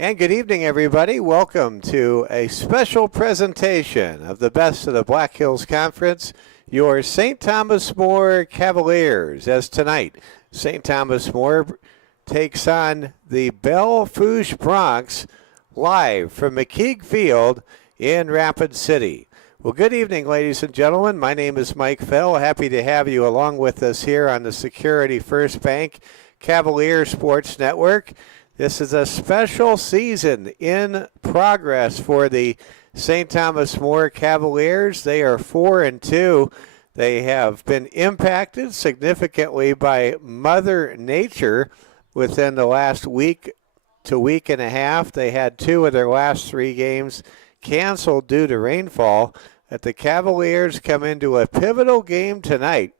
And good evening, everybody. Welcome to a special presentation of the best of the Black Hills Conference, your St. Thomas More Cavaliers. As tonight, St. Thomas More takes on the Belle Fouche Bronx live from McKeague Field in Rapid City. Well, good evening, ladies and gentlemen. My name is Mike Fell. Happy to have you along with us here on the Security First Bank Cavalier Sports Network. This is a special season in progress for the St. Thomas More Cavaliers. They are 4-2. They have been impacted significantly by Mother Nature within the last week to week and a half. They had 2 of their last 3 games canceled due to rainfall. But the Cavaliers come into a pivotal game tonight,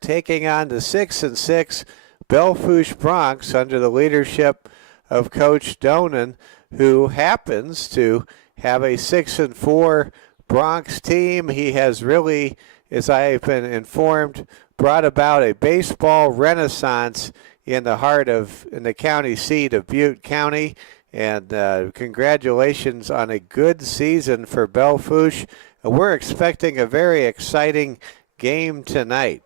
taking on the 6-6 Belle Fouche Bronx under the leadership of Coach Donan, who happens to have a 6-4 Bronx team. He has really, as I have been informed, brought about a baseball renaissance in the county seat of Butte County. And congratulations on a good season for Belle Fouche. We're expecting a very exciting game tonight.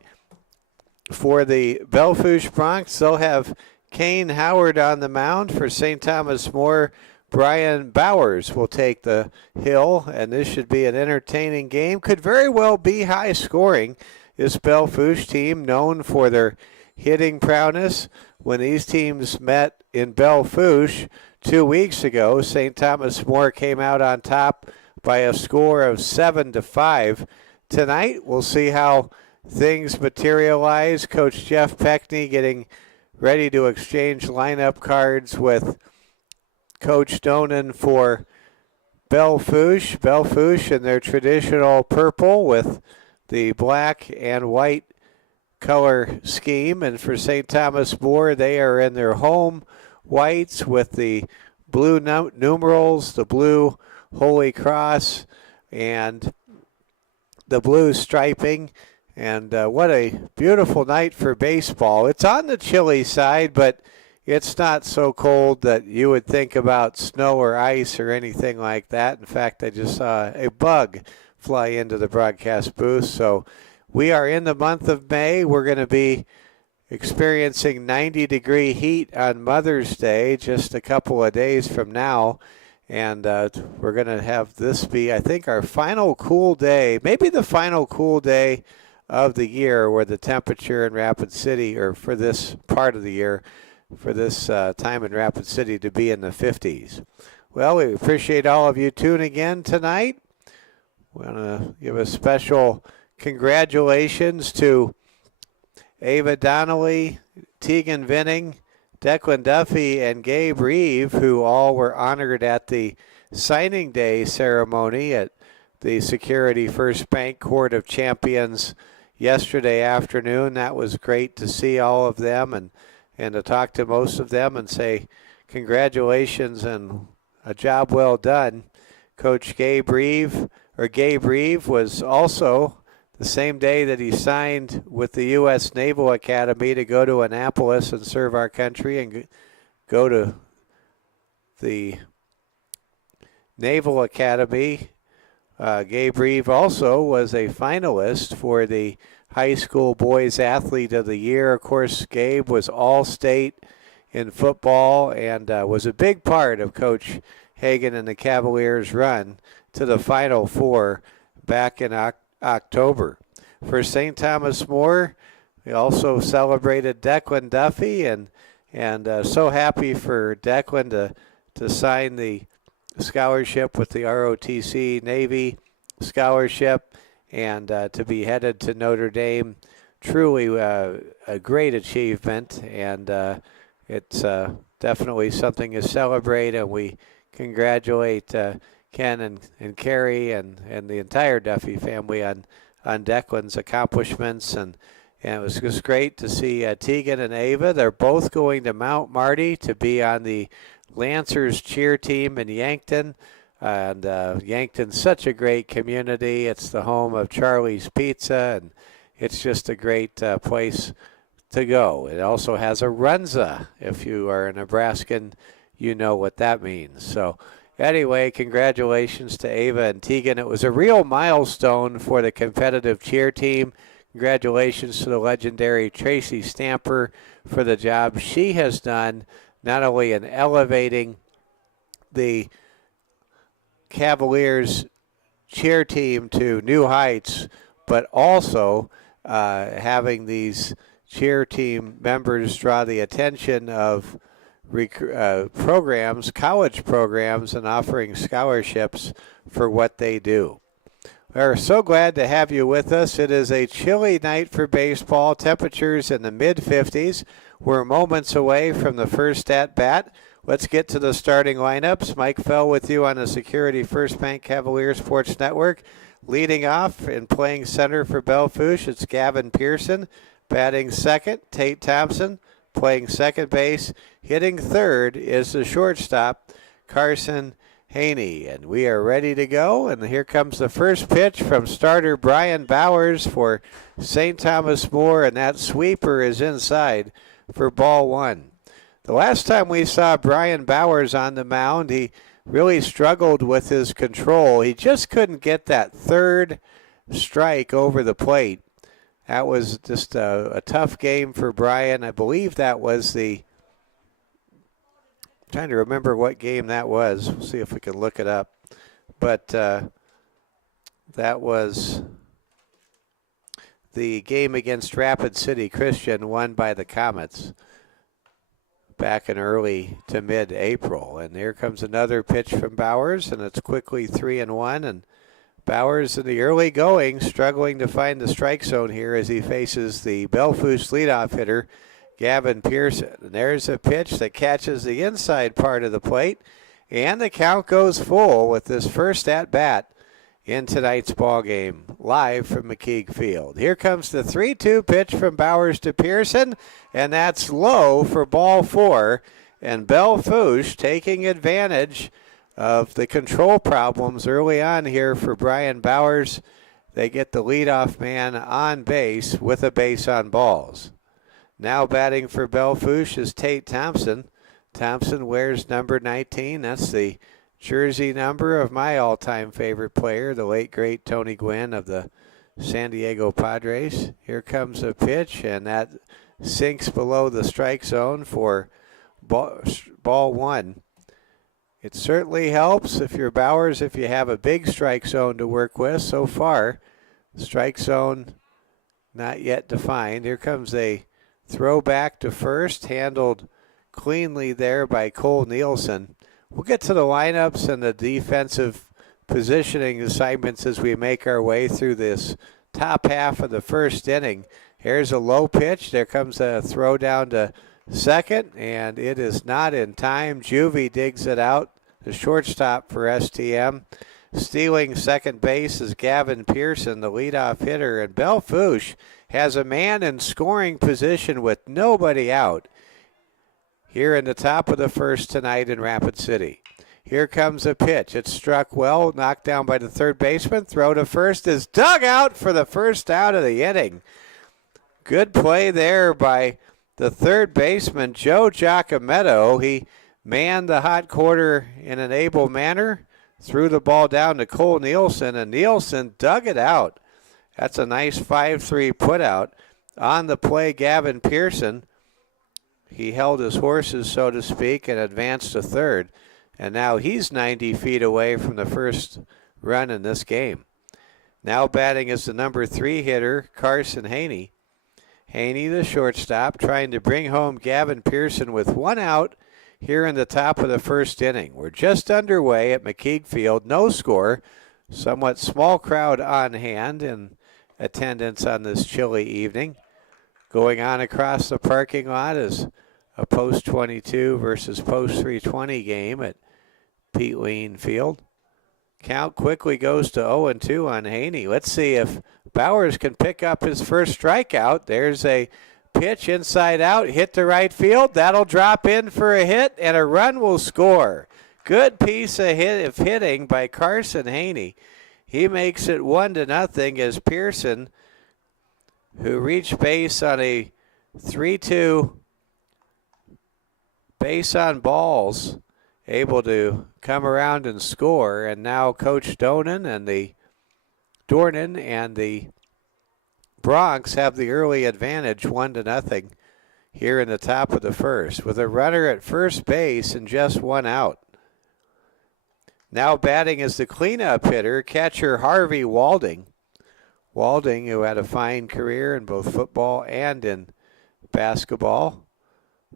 For the Belle Fouche Bronx, they'll have Kane Howard on the mound. For St. Thomas More, Brian Bowers will take the hill, and this should be an entertaining game. Could very well be high scoring. This Belle Fouche team, known for their hitting prowess. When these teams met in Belle Fouche 2 weeks ago, St. Thomas More came out on top by a score of 7-5. Tonight, we'll see how things materialize. Coach Jeff Peckney getting ready to exchange lineup cards with Coach Donan for Belle Fouche. Belle Fouche in their traditional purple with the black and white color scheme. And for St. Thomas More, they are in their home whites with the blue numerals, the blue Holy Cross, and the blue striping. And what a beautiful night for baseball. It's on the chilly side, but it's not so cold that you would think about snow or ice or anything like that. In fact, I just saw a bug fly into the broadcast booth. So we are in the month of May. We're going to be experiencing 90-degree heat on Mother's Day just a couple of days from now. And we're going to have this be, I think, our final cool day, maybe the final cool day of the year, where the temperature in Rapid City, or for this part of the year, for this time in Rapid City, to be in the 50s. Well, we appreciate all of you tuning in tonight. We want to give a special congratulations to Ava Donnelly, Tegan Vinning, Declan Duffy, and Gabe Reeve, who all were honored at the signing day ceremony at the Security First Bank Court of Champions yesterday afternoon. That was great to see all of them and to talk to most of them and say congratulations and a job well done. Coach Gabe Reeve was also the same day that he signed with the U.S. Naval Academy to go to Annapolis and serve our country and go to the Naval Academy. Gabe Reeve also was a finalist for the High School Boys Athlete of the Year. Of course, Gabe was all-state in football and was a big part of Coach Hagan and the Cavaliers' run to the Final Four back in October. For St. Thomas More, we also celebrated Declan Duffy, and so happy for Declan to sign the scholarship with the ROTC Navy scholarship and to be headed to Notre Dame. Truly a great achievement, and it's definitely something to celebrate, and we congratulate Ken and Carrie and the entire Duffy family on Declan's accomplishments. And it was just great to see Tegan and Ava. They're both going to Mount Marty to be on the Lancers cheer team in Yankton. And Yankton's such a great community. It's the home of Charlie's Pizza, and it's just a great place to go. It also has a Runza if you are a Nebraskan you know what that means. So anyway, congratulations to Ava and Tegan. It was a real milestone for the competitive cheer team. Congratulations to the legendary Tracy Stamper for the job she has done, not only in elevating the Cavaliers cheer team to new heights, but also having these cheer team members draw the attention of programs, college programs, and offering scholarships for what they do. We're so glad to have you with us. It is a chilly night for baseball. Temperatures in the mid-50s. We're moments away from the first at-bat. Let's get to the starting lineups. Mike Fell with you on the Security First Bank Cavalier Sports Network. Leading off and playing center for Belle Fouche, it's Gavin Pearson. Batting second, Tate Thompson. Playing second base. Hitting third is the shortstop, Carson Haney. And we are ready to go. And here comes the first pitch from starter Brian Bowers for St. Thomas More. And that sweeper is inside for ball one. The last time we saw Brian Bowers on the mound, he really struggled with his control. He just couldn't get that third strike over the plate. That was just a tough game for Brian. I believe that was I'm trying to remember what game that was. We'll see if we can look it up. But that was the game against Rapid City Christian, won by the Comets back in early to mid-April. And here comes another pitch from Bowers, and it's quickly 3-1. And Bowers in the early going, struggling to find the strike zone here as he faces the Belle Fouche leadoff hitter, Gavin Pearson. And there's a pitch that catches the inside part of the plate, and the count goes full with this first at-bat in tonight's ball game, live from McKeague Field. Here comes the 3-2 pitch from Bowers to Pearson, and that's low for ball four. And Belle Fouche taking advantage of the control problems early on here for Brian Bowers. They get the leadoff man on base with a base on balls. Now batting for Belle Fouche is Tate Thompson. Thompson wears number 19. That's the jersey number of my all-time favorite player, the late, great Tony Gwynn of the San Diego Padres. Here comes a pitch, and that sinks below the strike zone for ball one. It certainly helps if you're Bowers, if you have a big strike zone to work with. So far, strike zone not yet defined. Here comes a throw back to first, handled cleanly there by Cole Nielsen. We'll get to the lineups and the defensive positioning assignments as we make our way through this top half of the first inning. Here's a low pitch. There comes a throw down to second, and it is not in time. Juvie digs it out, the shortstop for STM. Stealing second base is Gavin Pearson, the leadoff hitter, and Belle Fouche has a man in scoring position with nobody out here in the top of the first tonight in Rapid City. Here comes a pitch. It's struck well, knocked down by the third baseman. Throw to first is dug out for the first out of the inning. Good play there by the third baseman, Joe Giacometto. He manned the hot corner in an able manner, threw the ball down to Cole Nielsen, and Nielsen dug it out. That's a nice 5-3 putout. On the play, Gavin Pearson. He held his horses, so to speak, and advanced to third. And now he's 90 feet away from the first run in this game. Now batting is the number 3 hitter, Carson Haney. Haney, the shortstop, trying to bring home Gavin Pearson with one out here in the top of the first inning. We're just underway at McKeague Field. No score. Somewhat small crowd on hand in attendance on this chilly evening. Going on across the parking lot is a post 22 versus post 320 game at Pete Lean Field. Count quickly goes to 0-2 on Haney. Let's see if Bowers can pick up his first strikeout. There's a pitch inside out, hit to right field. That'll drop in for a hit, and a run will score. Good piece of hitting by Carson Haney. He makes it 1-0 as Pearson, who reached base on a 3-2 base on balls able to come around and score. And now Coach Dornan and the Bronx have the early advantage, 1-0, here in the top of the first, with a runner at first base and just one out. Now batting is the cleanup hitter, catcher Harvey Walding. Walding, who had a fine career in both football and in basketball,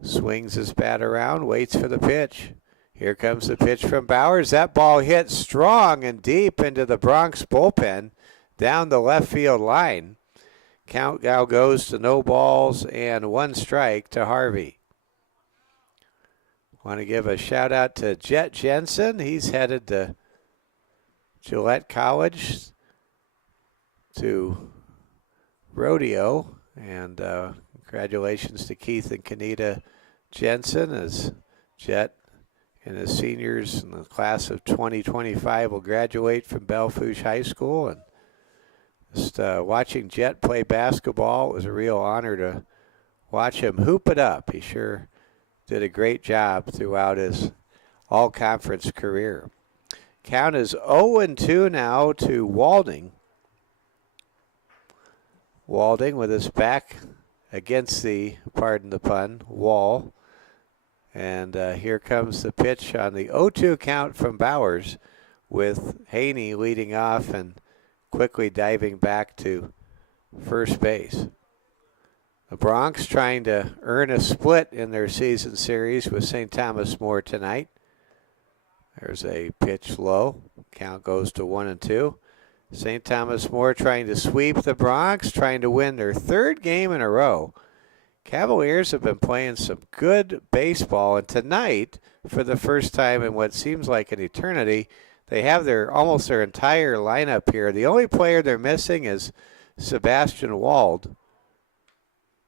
swings his bat around, waits for the pitch. Here comes the pitch from Bowers. That ball hit strong and deep into the Bronx bullpen down the left field line. Count now goes to no balls and one strike to Harvey. Want to give a shout out to Jet Jensen. He's headed to Gillette College to rodeo, and congratulations to Keith and Kenita Jensen, as Jet and his seniors in the class of 2025 will graduate from Belle Fouche High School. And just watching Jet play basketball, it was a real honor to watch him hoop it up. He sure did a great job throughout his all-conference career. Count is 0-2 now to Walding. Walding with his back against the, pardon the pun, wall. And here comes the pitch on the 0-2 count from Bowers, with Haney leading off and quickly diving back to first base. The Bronx trying to earn a split in their season series with St. Thomas More tonight. There's a pitch low. Count goes to 1-2. St. Thomas More trying to sweep the Bronx, trying to win their third game in a row. Cavaliers have been playing some good baseball, and tonight, for the first time in what seems like an eternity, they have almost their entire lineup here. The only player they're missing is Sebastian Wald.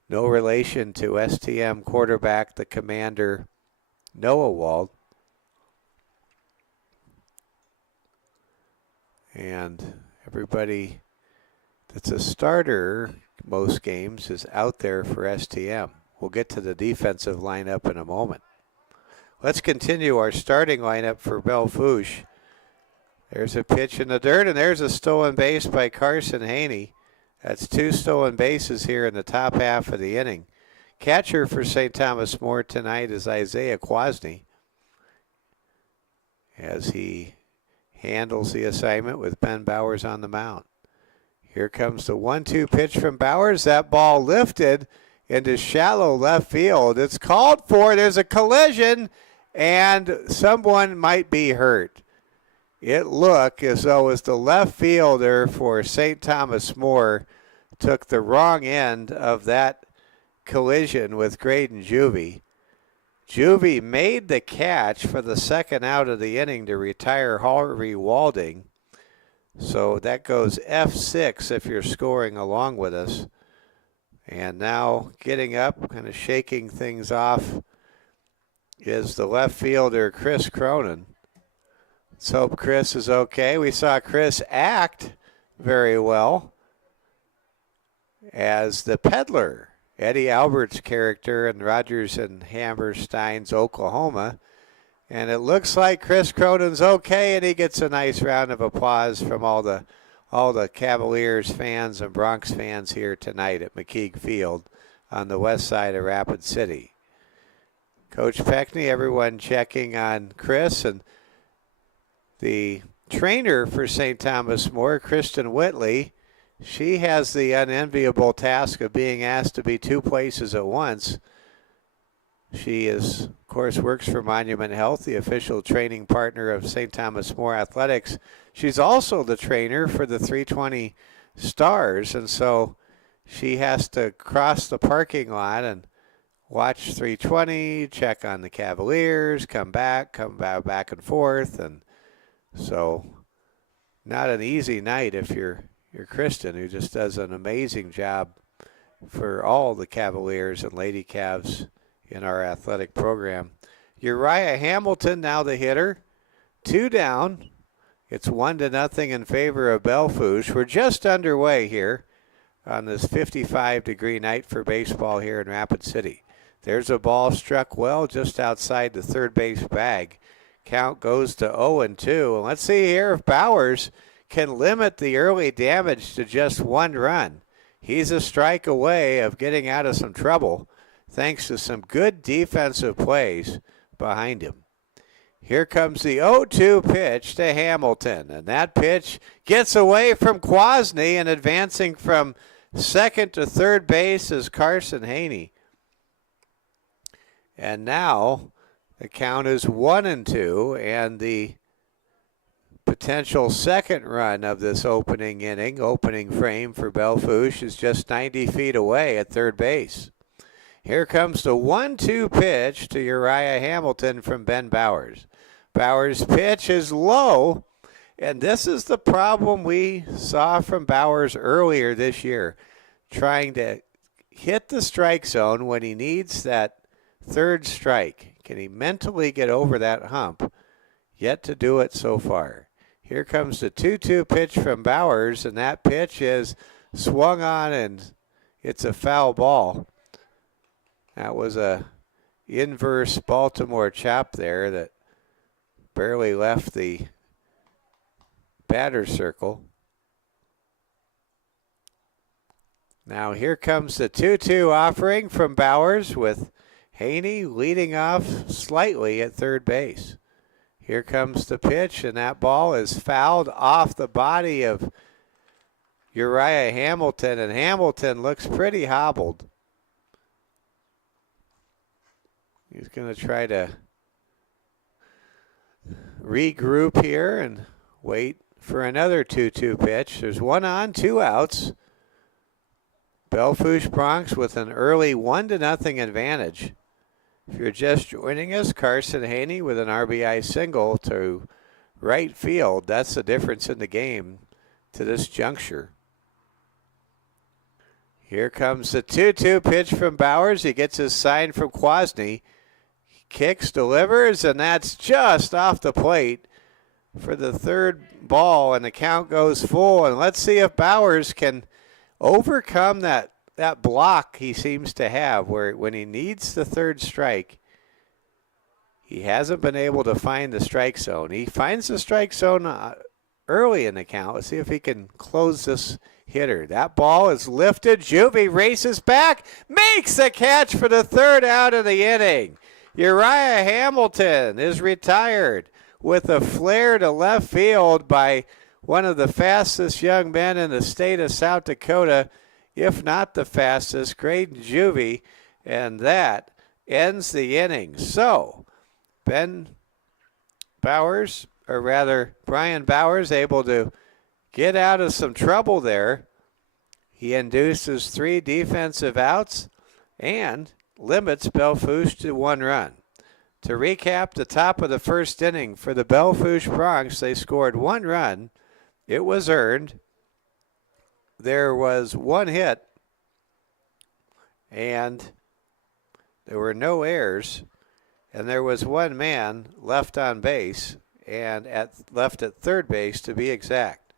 No relation to STM quarterback, the Commander, Noah Wald. And everybody that's a starter most games is out there for STM. We'll get to the defensive lineup in a moment. Let's continue our starting lineup for Belle Fouche. There's a pitch in the dirt, and there's a stolen base by Carson Haney. That's 2 stolen bases here in the top half of the inning. Catcher for St. Thomas More tonight is Isaiah Kwasny, as he handles the assignment with Ben Bowers on the mound. Here comes the 1-2 pitch from Bowers. That ball lifted into shallow left field. It's called for. There's a collision, and someone might be hurt. It looked as though as the left fielder for St. Thomas More took the wrong end of that collision with Graydon Juvie. Juvie made the catch for the second out of the inning to retire Harvey Walding. So that goes F6 if you're scoring along with us. And now getting up, kind of shaking things off, is the left fielder, Chris Cronin. Let's hope Chris is okay. We saw Chris act very well as the peddler, Eddie Albert's character in Rodgers and Hammerstein's Oklahoma. And it looks like Chris Cronin's okay, and he gets a nice round of applause from all the Cavaliers fans and Bronx fans here tonight at McKeague Field on the west side of Rapid City. Coach Peckney, everyone checking on Chris, and the trainer for St. Thomas More, Kristen Whitley, she has the unenviable task of being asked to be 2 places at once. She is, of course, works for Monument Health, the official training partner of St. Thomas More Athletics. She's also the trainer for the 320 Stars, and so she has to cross the parking lot and watch 320, check on the Cavaliers, come back and forth, and so not an easy night if you're Kristen, who just does an amazing job for all the Cavaliers and Lady Cavs in our athletic program. Uriah Hamilton now the hitter. 2 down. It's 1-0 in favor of Belle Fouche. We're just underway here on this 55-degree night for baseball here in Rapid City. There's a ball struck well just outside the third base bag. Count goes to 0-2. And let's see here if Bowers can limit the early damage to just one run. He's a strike away of getting out of some trouble thanks to some good defensive plays behind him. Here comes the 0-2 pitch to Hamilton, and that pitch gets away from Kwasny, and advancing from second to third base is Carson Haney. And now the count is 1-2, and the potential second run of this opening frame for Belle Fouche is just 90 feet away at third base. Here comes the 1-2 pitch to Uriah Hamilton from Ben Bowers. Bowers' pitch is low, and this is the problem we saw from Bowers earlier this year, trying to hit the strike zone when he needs that third strike. Can he mentally get over that hump? Yet to do it so far. Here comes the 2-2 pitch from Bowers, and that pitch is swung on, and it's a foul ball. That was a inverse Baltimore chop there that barely left the batter's circle. Now here comes the 2-2 offering from Bowers with Haney leading off slightly at third base. Here comes the pitch, and that ball is fouled off the body of Uriah Hamilton, and Hamilton looks pretty hobbled. He's going to try to regroup here and wait for another 2-2 pitch. There's 1 on, 2 outs. Belle Fouche Bronx with an early 1-0 advantage. If you're just joining us, Carson Haney with an RBI single to right field. That's the difference in the game to this juncture. Here comes the 2-2 pitch from Bowers. He gets his sign from Kwasny. Kicks, delivers, and that's just off the plate for the third ball, and the count goes full. And let's see if Bowers can overcome that block he seems to have, where when he needs the third strike, he hasn't been able to find the strike zone. He finds the strike zone early in the count. Let's see if he can close this hitter. That ball is lifted. Juvie races back, makes the catch for the third out of the inning. Uriah Hamilton is retired with a flare to left field by one of the fastest young men in the state of South Dakota, if not the fastest, Graydon Juvie, and that ends the inning. So, Brian Bowers, able to get out of some trouble there. He induces 3 defensive outs and limits Belle Fouche to 1 run. To recap the top of the first inning for the Belle Fouche Bronx, they scored 1 run. It was earned. There was 1 hit, and there were no errors, and there was 1 man left on base, and left at third base to be exact.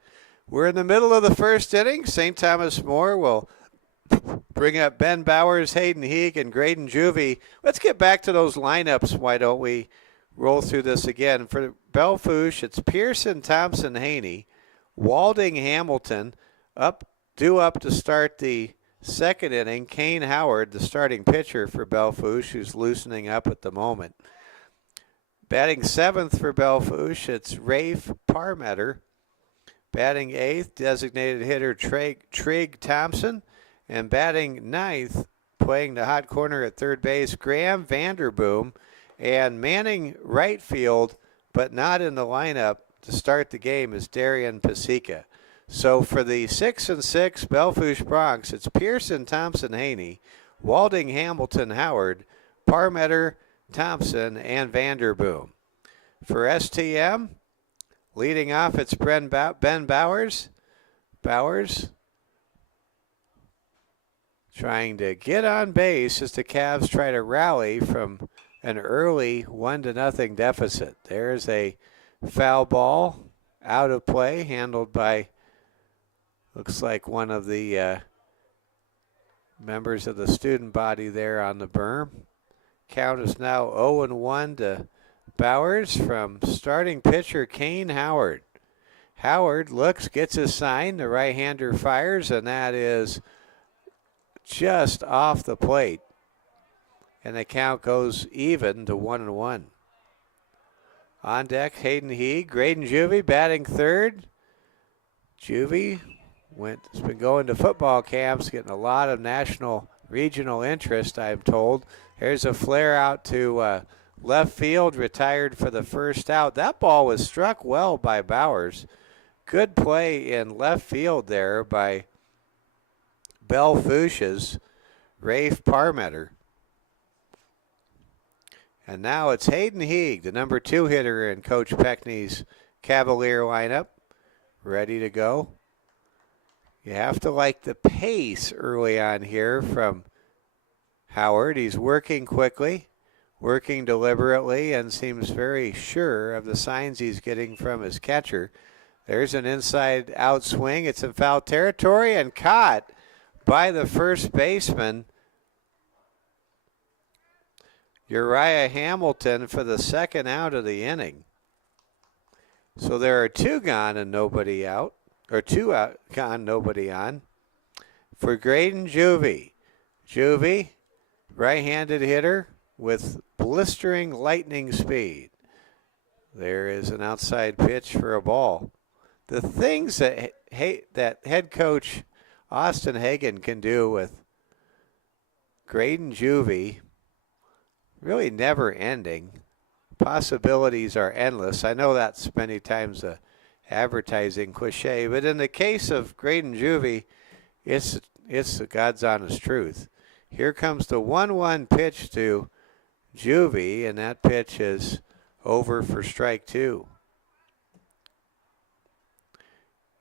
We're in the middle of the first inning. St. Thomas More will bring up Ben Bowers, Hayden Heeg, and Graydon Juvie. Let's get back to those lineups. Why don't we roll through this again? For Belle Fouche, it's Pearson, Thompson, Haney, Walding, Hamilton, due up to start the second inning. Kane Howard, the starting pitcher for Belle Fouche, who's loosening up at the moment. Batting 7th for Belle Fouche, it's Rafe Parmeter. Batting 8th, designated hitter Trig Thompson. And batting 9th, playing the hot corner at third base, Graham Vanderboom. And manning right field, but not in the lineup to start the game, is Darian Pasica. So for the 6-6 Belle Fouche Bronx, it's Pearson, Thompson, Haney, Walding, Hamilton, Howard, Parmeter, Thompson, and Vanderboom. For STM, leading off, it's Ben Bowers. Bowers trying to get on base as the Cavs try to rally from an early 1-0 deficit. There's a foul ball out of play, handled by, looks like one of the members of the student body there on the berm. Count is now 0-1 to Bowers from starting pitcher Kane Howard. Howard looks, gets his sign, the right-hander fires, and that is just off the plate. And the count goes even to 1-1. On deck, Hayden Heeg, Graydon Juvie batting third. Juvie has been going to football camps, getting a lot of national, regional interest, I'm told. Here's a flare out to left field, retired for the first out. That ball was struck well by Bowers. Good play in left field there by Belle Fouche's Rafe Parmeter. And now it's Hayden Heeg, the number 2 hitter in Coach Peckney's Cavalier lineup, ready to go. You have to like the pace early on here from Howard. He's working quickly, working deliberately, and seems very sure of the signs he's getting from his catcher. There's an inside out swing. It's in foul territory and caught by the first baseman, Uriah Hamilton, for the second out of the inning. So there are 2 gone and nobody out, or 2 out, gone, nobody on. For Graydon Juvie. Juvie, right-handed hitter with blistering lightning speed. There is an outside pitch for a ball. The things that head coach Austin Hagen can do with Graydon Juvie, really never ending. Possibilities are endless. I know that's many times a advertising cliche, but in the case of Graydon Juvie, it's the God's honest truth. Here comes the 1-1 pitch to Juvie, and that pitch is over for strike 2.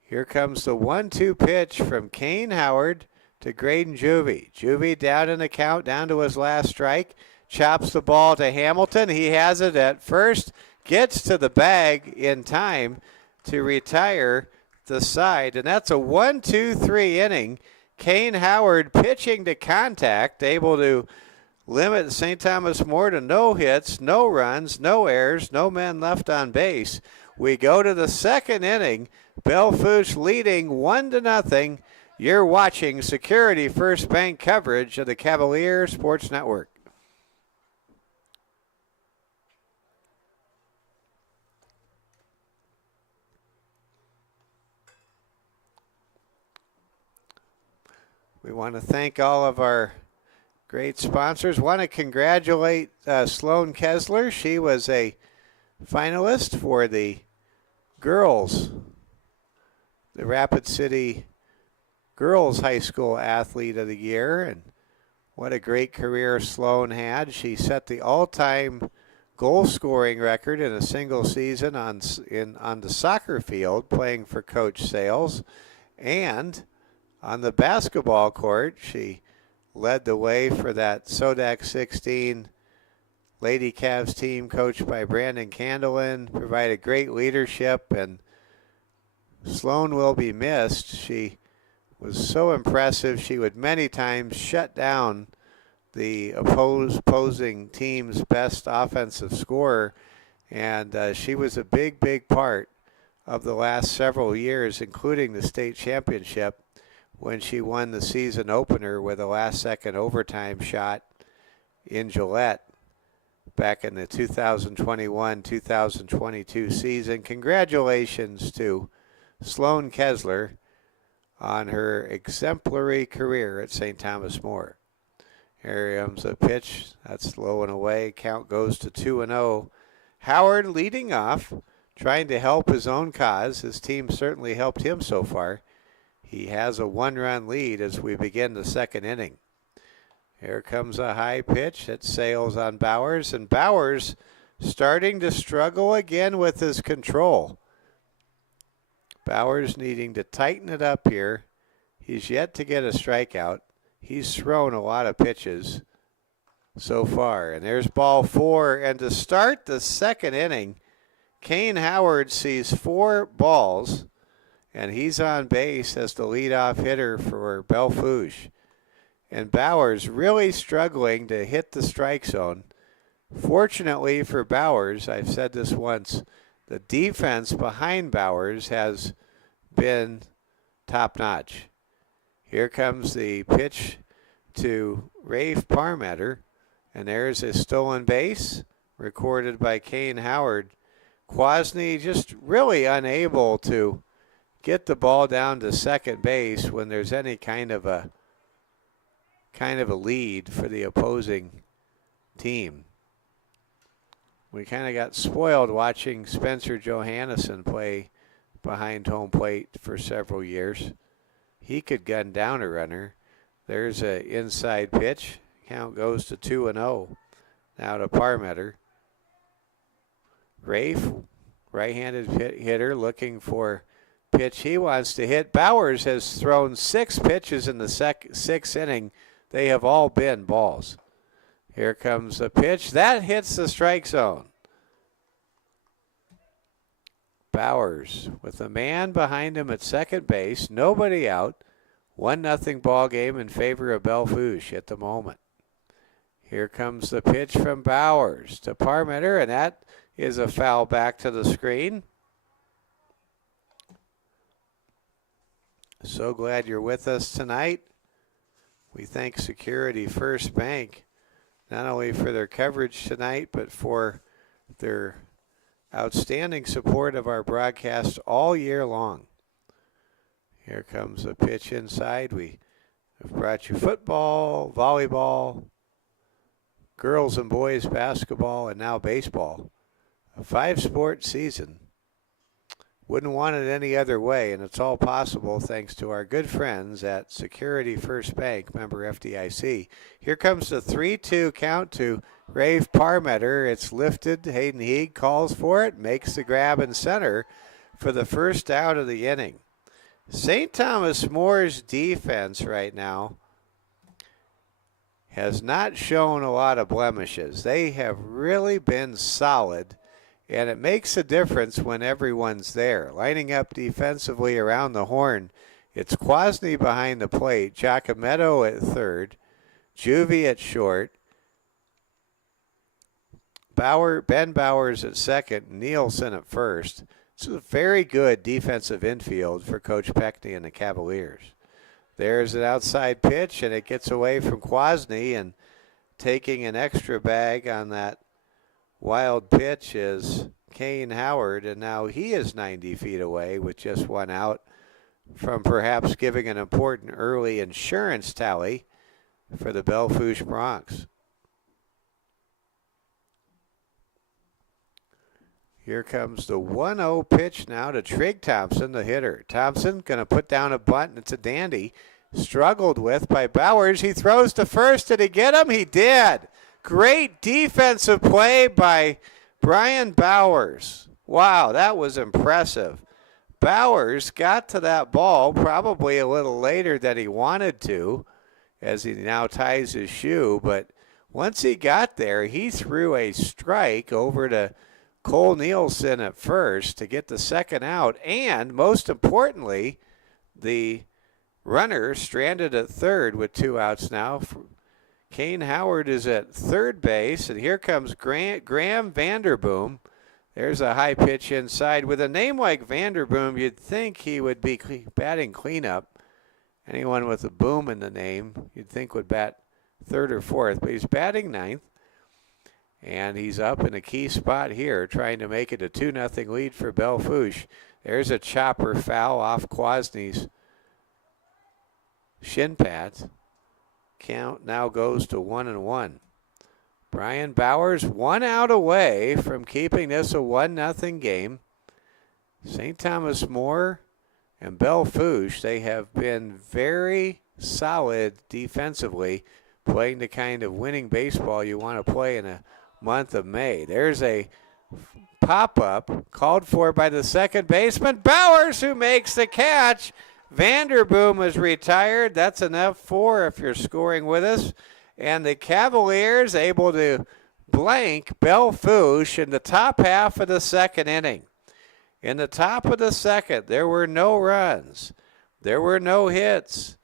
Here comes the 1-2 pitch from Kane Howard to Graydon Juvie. Juvie down in the count, down to his last strike. Chops the ball to Hamilton. He has it at first. Gets to the bag in time to retire the side. And that's a 1-2-3 inning. Kane Howard pitching to contact, able to limit St. Thomas More to no hits, no runs, no errors, no men left on base. We go to the second inning. Belle Fouche leading 1-0. You're watching Security First Bank coverage of the Cavalier Sports Network. We want to thank all of our great sponsors. Want to congratulate Sloan Kessler. She was a finalist for the girls, the Rapid City Girls High School Athlete of the Year. And what a great career Sloan had. She set the all-time goal scoring record in a single season on the soccer field playing for Coach Sales. And on the basketball court, she led the way for that Sodak 16 Lady Cavs team coached by Brandon Candelin, provided great leadership, and Sloan will be missed. She was so impressive. She would many times shut down the opposing team's best offensive scorer, and she was a big, big part of the last several years, including the state championship, when she won the season opener with a last-second overtime shot in Gillette back in the 2021-2022 season. Congratulations to Sloan Kessler on her exemplary career at St. Thomas More. Here comes a pitch. That's low and away. Count goes to 2-0. Howard leading off, trying to help his own cause. His team certainly helped him so far. He has a 1-run lead as we begin the second inning. Here comes a high pitch that sails on Bowers, and Bowers starting to struggle again with his control. Bowers needing to tighten it up here. He's yet to get a strikeout. He's thrown a lot of pitches so far. And there's ball 4. And to start the second inning, Kane Howard sees 4 balls, and he's on base as the leadoff hitter for Belle Fouche. And Bowers really struggling to hit the strike zone. Fortunately for Bowers, I've said this once, the defense behind Bowers has been top-notch. Here comes the pitch to Rafe Parmeter, and there's a stolen base recorded by Kane Howard. Kwasny just really unable to get the ball down to second base when there's any kind of a lead for the opposing team. We kind of got spoiled watching Spencer Johannesson play behind home plate for several years. He could gun down a runner. There's an inside pitch. Count goes to 2-0. Now to Parmeter. Rafe, right-handed hitter, looking for pitch he wants to hit. Bowers has thrown 6 pitches in the sixth inning. They have all been balls. Here comes the pitch. That hits the strike zone. Bowers with a man behind him at second base. Nobody out. 1-0 ball game in favor of Belle Fouche at the moment. Here comes the pitch from Bowers to Parmeter, and that is a foul back to the screen. So glad you're with us tonight. We thank Security First Bank not only for their coverage tonight, but for their outstanding support of our broadcast all year long. Here comes a pitch inside. We have brought you football, volleyball, girls and boys basketball, and now baseball. A 5-sport season. Wouldn't want it any other way, and it's all possible thanks to our good friends at Security First Bank, member FDIC. Here comes the 3-2 count to Rafe Parmeter. It's lifted. Hayden Heeg calls for it, makes the grab in center for the first out of the inning. St. Thomas More's defense right now has not shown a lot of blemishes. They have really been solid, and it makes a difference when everyone's there. Lining up defensively around the horn, it's Kwasny behind the plate, Giacometto at third, Juvie at short, Ben Bowers at second, Nielsen at first. It's a very good defensive infield for Coach Peckney and the Cavaliers. There's an outside pitch, and it gets away from Kwasny, and taking an extra bag on that wild pitch is Kane Howard, and now he is 90 feet away with just one out from perhaps giving an important early insurance tally for the Belle Fouche Bronx. Here comes the 1-0 pitch now to Trig Thompson, the hitter. Thompson going to put down a bunt, and it's a dandy. Struggled with by Bowers. He throws to first. Did he get him? He did. Great defensive play by Brian Bowers. Wow, that was impressive. Bowers got to that ball probably a little later than he wanted to, as he now ties his shoe. But once he got there, he threw a strike over to Cole Nielsen at first to get the second out. And most importantly, the runner stranded at third with 2 outs now. Kane Howard is at third base, and here comes Graham Vanderboom. There's a high pitch inside. With a name like Vanderboom, you'd think he would be batting cleanup. Anyone with a boom in the name, you'd think would bat third or fourth, but he's batting ninth. And he's up in a key spot here, trying to make it a 2-0 lead for Belle Fouche. There's a chopper foul off Kwasny's shin pads. Count now goes to 1-1. Brian Bowers 1 out away from keeping this a 1-0 game. St. Thomas More and Belle Fouche, they have been very solid defensively, playing the kind of winning baseball you want to play in a month of May. There's a pop-up called for by the second baseman, Bowers, who makes the catch. Vanderboom is retired. That's an F4 if you're scoring with us. And the Cavaliers able to blank Belle Fouche in the top half of the second inning. In the top of the second, there were no runs. There were no hits.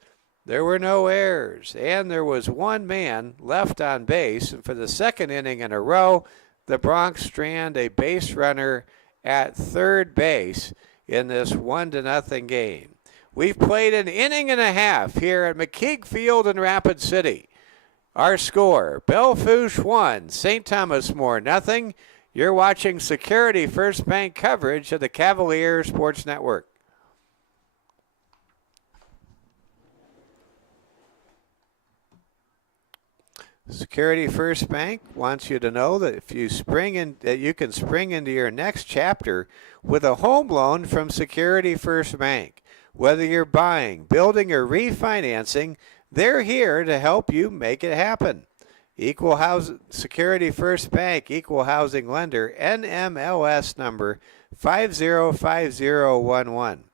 There were no errors, and there was one man left on base. And for the second inning in a row, the Bronx strand a base runner at third base in this 1-0 game. We've played an inning and a half here at McKeague Field in Rapid City. Our score, Belle Fouche 1, St. Thomas More 0. You're watching Security First Bank coverage of the Cavalier Sports Network. Security First Bank wants you to know that if you you can spring into your next chapter with a home loan from Security First Bank. Whether you're buying, building, or refinancing, they're here to help you make it happen. Security First Bank, Equal Housing Lender, NMLS number 505011.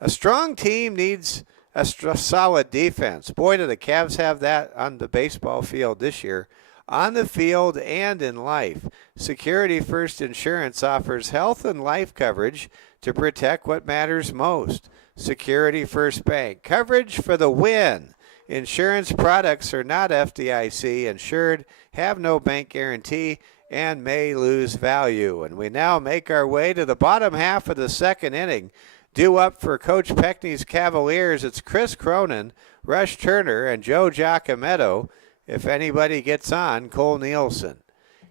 A strong team needs a solid defense. Boy, do the Cavs have that on the baseball field this year. On the field and in life, Security First Insurance offers health and life coverage to protect what matters most. Security First Bank. Coverage for the win. Insurance products are not FDIC insured, have no bank guarantee, and may lose value. And we now make our way to the bottom half of the second inning. Due up for Coach Peckney's Cavaliers, it's Chris Cronin, Rush Turner, and Joe Giacometto. If anybody gets on, Cole Nielsen.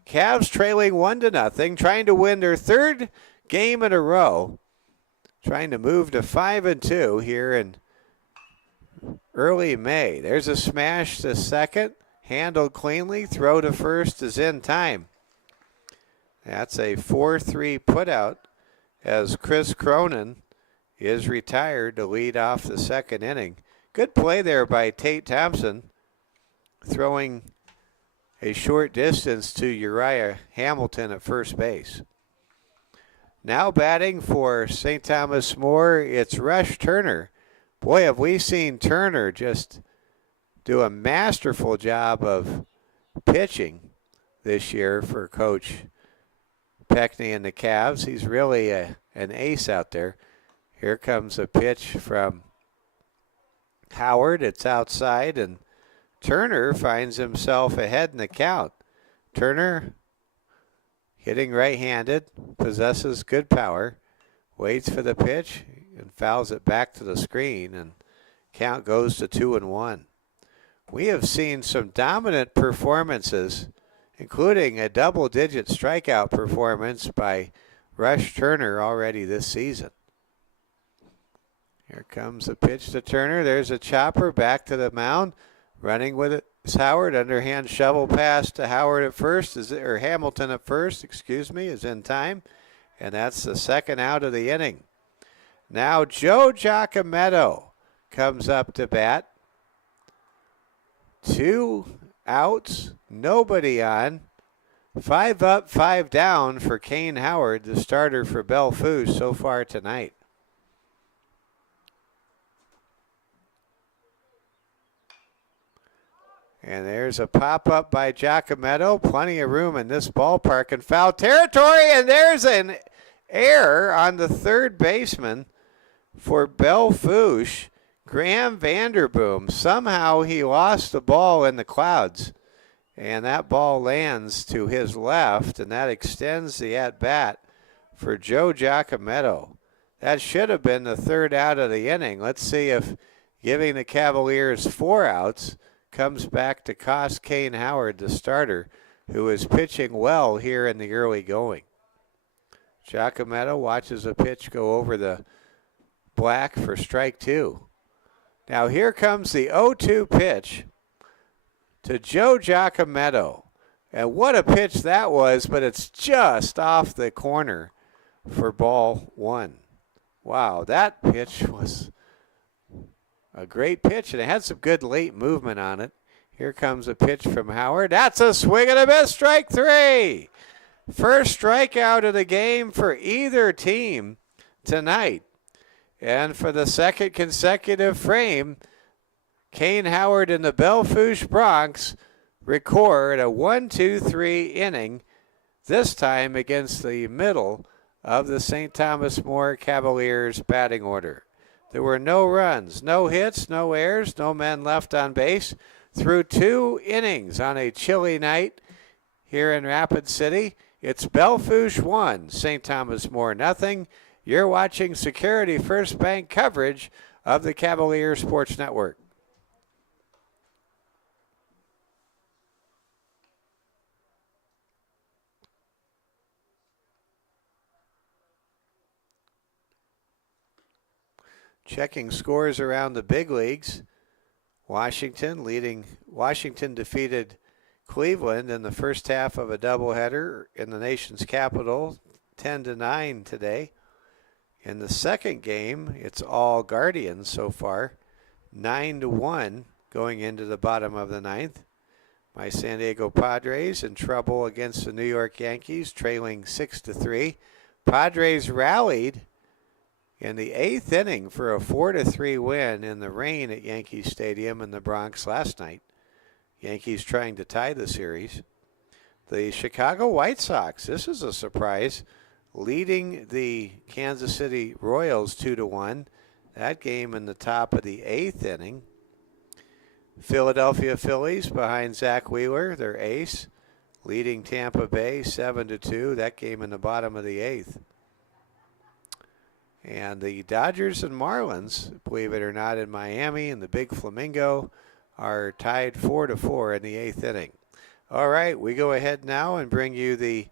Cavs trailing 1-0, trying to win their third game in a row. Trying to move to 5-2 here in early May. There's a smash to second. Handled cleanly. Throw to first is in time. That's a 4-3 putout as Chris Cronin is retired to lead off the second inning. Good play there by Tate Thompson, throwing a short distance to Uriah Hamilton at first base. Now batting for St. Thomas More, it's Rush Turner. Boy, have we seen Turner just do a masterful job of pitching this year for Coach Peckney and the Cavs. He's really an ace out there. Here comes a pitch from Howard. It's outside, and Turner finds himself ahead in the count. Turner, hitting right-handed, possesses good power, waits for the pitch, and fouls it back to the screen, and count goes to 2-1. We have seen some dominant performances, including a double-digit strikeout performance by Rush Turner already this season. Here comes the pitch to Turner. There's a chopper back to the mound. Running with it is Howard. Underhand shovel pass to Howard at first, or Hamilton at first, is in time. And that's the second out of the inning. Now Joe Giacometto comes up to bat. 2 outs, nobody on. 5 up, 5 down for Kane Howard, the starter for Belle Fouche so far tonight. And there's a pop-up by Giacometto. Plenty of room in this ballpark in foul territory. And there's an error on the third baseman for Belle Fouche, Graham Vanderboom. Somehow he lost the ball in the clouds. And that ball lands to his left, and that extends the at-bat for Joe Giacometto. That should have been the third out of the inning. Let's see if giving the Cavaliers 4 outs comes back to cost Kane Howard, the starter, who is pitching well here in the early going. Giacometto watches a pitch go over the black for strike 2. Now here comes the 0-2 pitch to Joe Giacometto. And what a pitch that was, but it's just off the corner for ball 1. Wow, that pitch was a great pitch, and it had some good late movement on it. Here comes a pitch from Howard. That's a swing and a miss, strike 3. First strikeout of the game for either team tonight. And for the second consecutive frame, Kane Howard and the Belle Fouche Bronx record a 1-2-3 inning, this time against the middle of the St. Thomas More Cavaliers batting order. There were no runs, no hits, no errors, no men left on base through 2 innings on a chilly night here in Rapid City. It's Belle Fouche 1, St. Thomas More nothing. You're watching Security First Bank coverage of the Cavalier Sports Network. Checking scores around the big leagues. Washington defeated Cleveland in the first half of a doubleheader in the nation's capital, 10-9 today. In the second game, it's all Guardians so far, 9-1 going into the bottom of the ninth. My San Diego Padres in trouble against the New York Yankees, trailing 6-3. Padres rallied in the 8th inning for a 4-3 win in the rain at Yankee Stadium in the Bronx last night. Yankees trying to tie the series. The Chicago White Sox, this is a surprise, leading the Kansas City Royals 2-1. That game in the top of the 8th inning. Philadelphia Phillies behind Zach Wheeler, their ace, leading Tampa Bay 7-2. That game in the bottom of the 8th. And the Dodgers and Marlins, believe it or not, in Miami and the Big Flamingo are tied 4-4 in the 8th inning. All right, we go ahead now and bring you the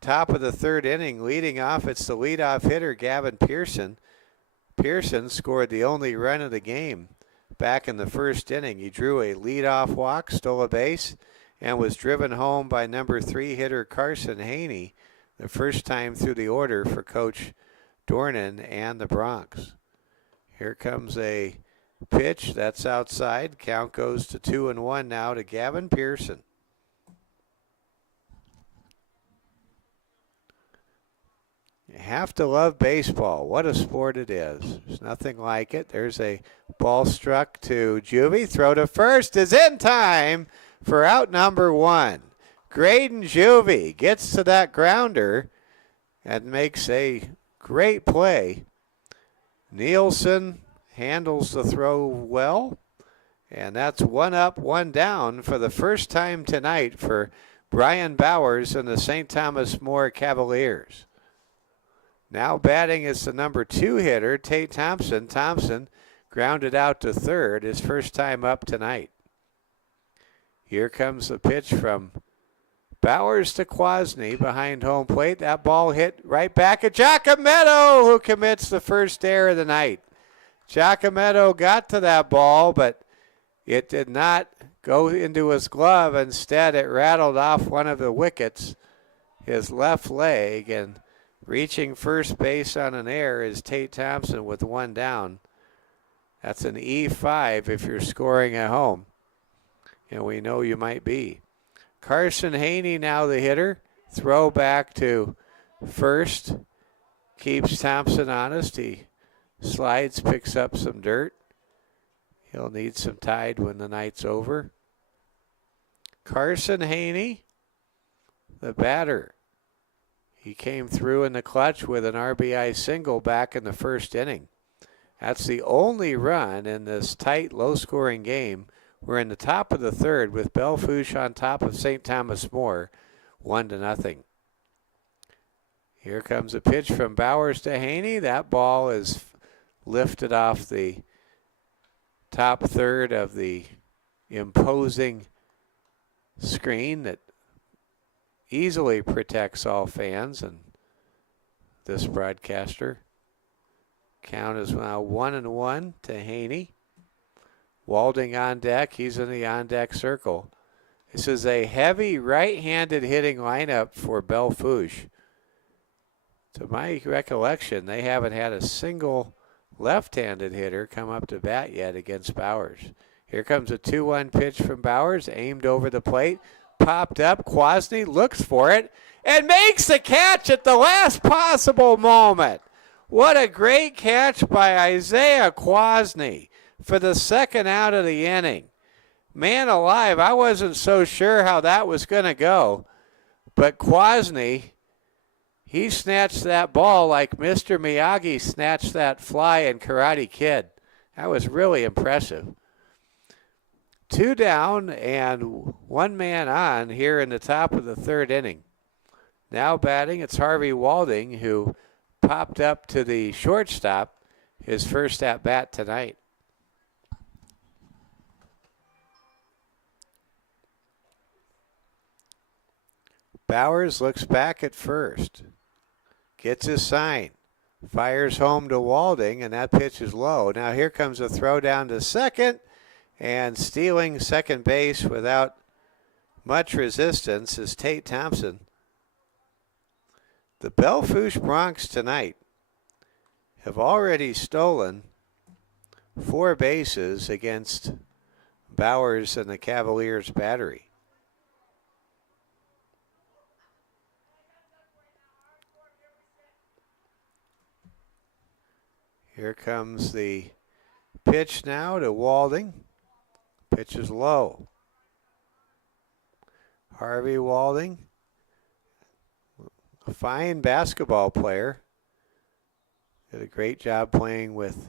top of the 3rd inning. Leading off, it's the leadoff hitter, Gavin Pearson. Pearson scored the only run of the game back in the 1st inning. He drew a leadoff walk, stole a base, and was driven home by number 3 hitter Carson Haney, the first time through the order for Coach Dornan and the Bronx. Here comes a pitch that's outside. Count goes to 2-1 now to Gavin Pearson. You have to love baseball. What a sport it is. There's nothing like it. There's a ball struck to Juvie. Throw to first is in time for out number 1. Graydon Juvie gets to that grounder and makes a great play. Nielsen handles the throw well, and that's 1 up, 1 down for the first time tonight for Brian Bowers and the St. Thomas More Cavaliers. Now batting is the number 2 hitter, Tate Thompson. Thompson grounded out to 3rd, his first time up tonight. Here comes the pitch from Bowers to Kwasny behind home plate. That ball hit right back at Giacometto, who commits the first error of the night. Giacometto got to that ball, but it did not go into his glove. Instead, it rattled off one of the wickets, his left leg, and reaching first base on an error is Tate Thompson with 1 down. That's an E5 if you're scoring at home, and we know you might be. Carson Haney now the hitter. Throw back to first. Keeps Thompson honest. He slides, picks up some dirt. He'll need some tide when the night's over. Carson Haney, the batter. He came through in the clutch with an RBI single back in the 1st inning. That's the only run in this tight, low-scoring game. We're in the top of the 3rd with Belle Fouche on top of St. Thomas More, 1-0. Here comes a pitch from Bowers to Haney. That ball is lifted off the top 3rd of the imposing screen that easily protects all fans and this broadcaster. Count is now 1-1 to Haney. Walding on deck. He's in the on-deck circle. This is a heavy right-handed hitting lineup for Belle Fouche. To my recollection, they haven't had a single left-handed hitter come up to bat yet against Bowers. Here comes a 2-1 pitch from Bowers, aimed over the plate, popped up. Kwasny looks for it and makes the catch at the last possible moment. What a great catch by Isaiah Kwasny for the 2nd out of the inning. Man alive, I wasn't so sure how that was going to go, but Kwasny, He snatched that ball like Mr. Miyagi snatched that fly in Karate Kid. That was really impressive. 2 down and 1 man on here in the top of the 3rd inning. Now batting, it's Harvey Walding, who popped up to the shortstop, his first at bat tonight. Bowers looks back at first, gets his sign, fires home to Walding, and that pitch is low. Now here comes a throw down to second, and stealing second base without much resistance is Tate Thompson. The Belle Fouche Broncs tonight have already stolen 4 bases against Bowers and the Cavaliers battery. Here comes the pitch now to Walding. Pitch is low. Harvey Walding, a fine basketball player. Did a great job playing with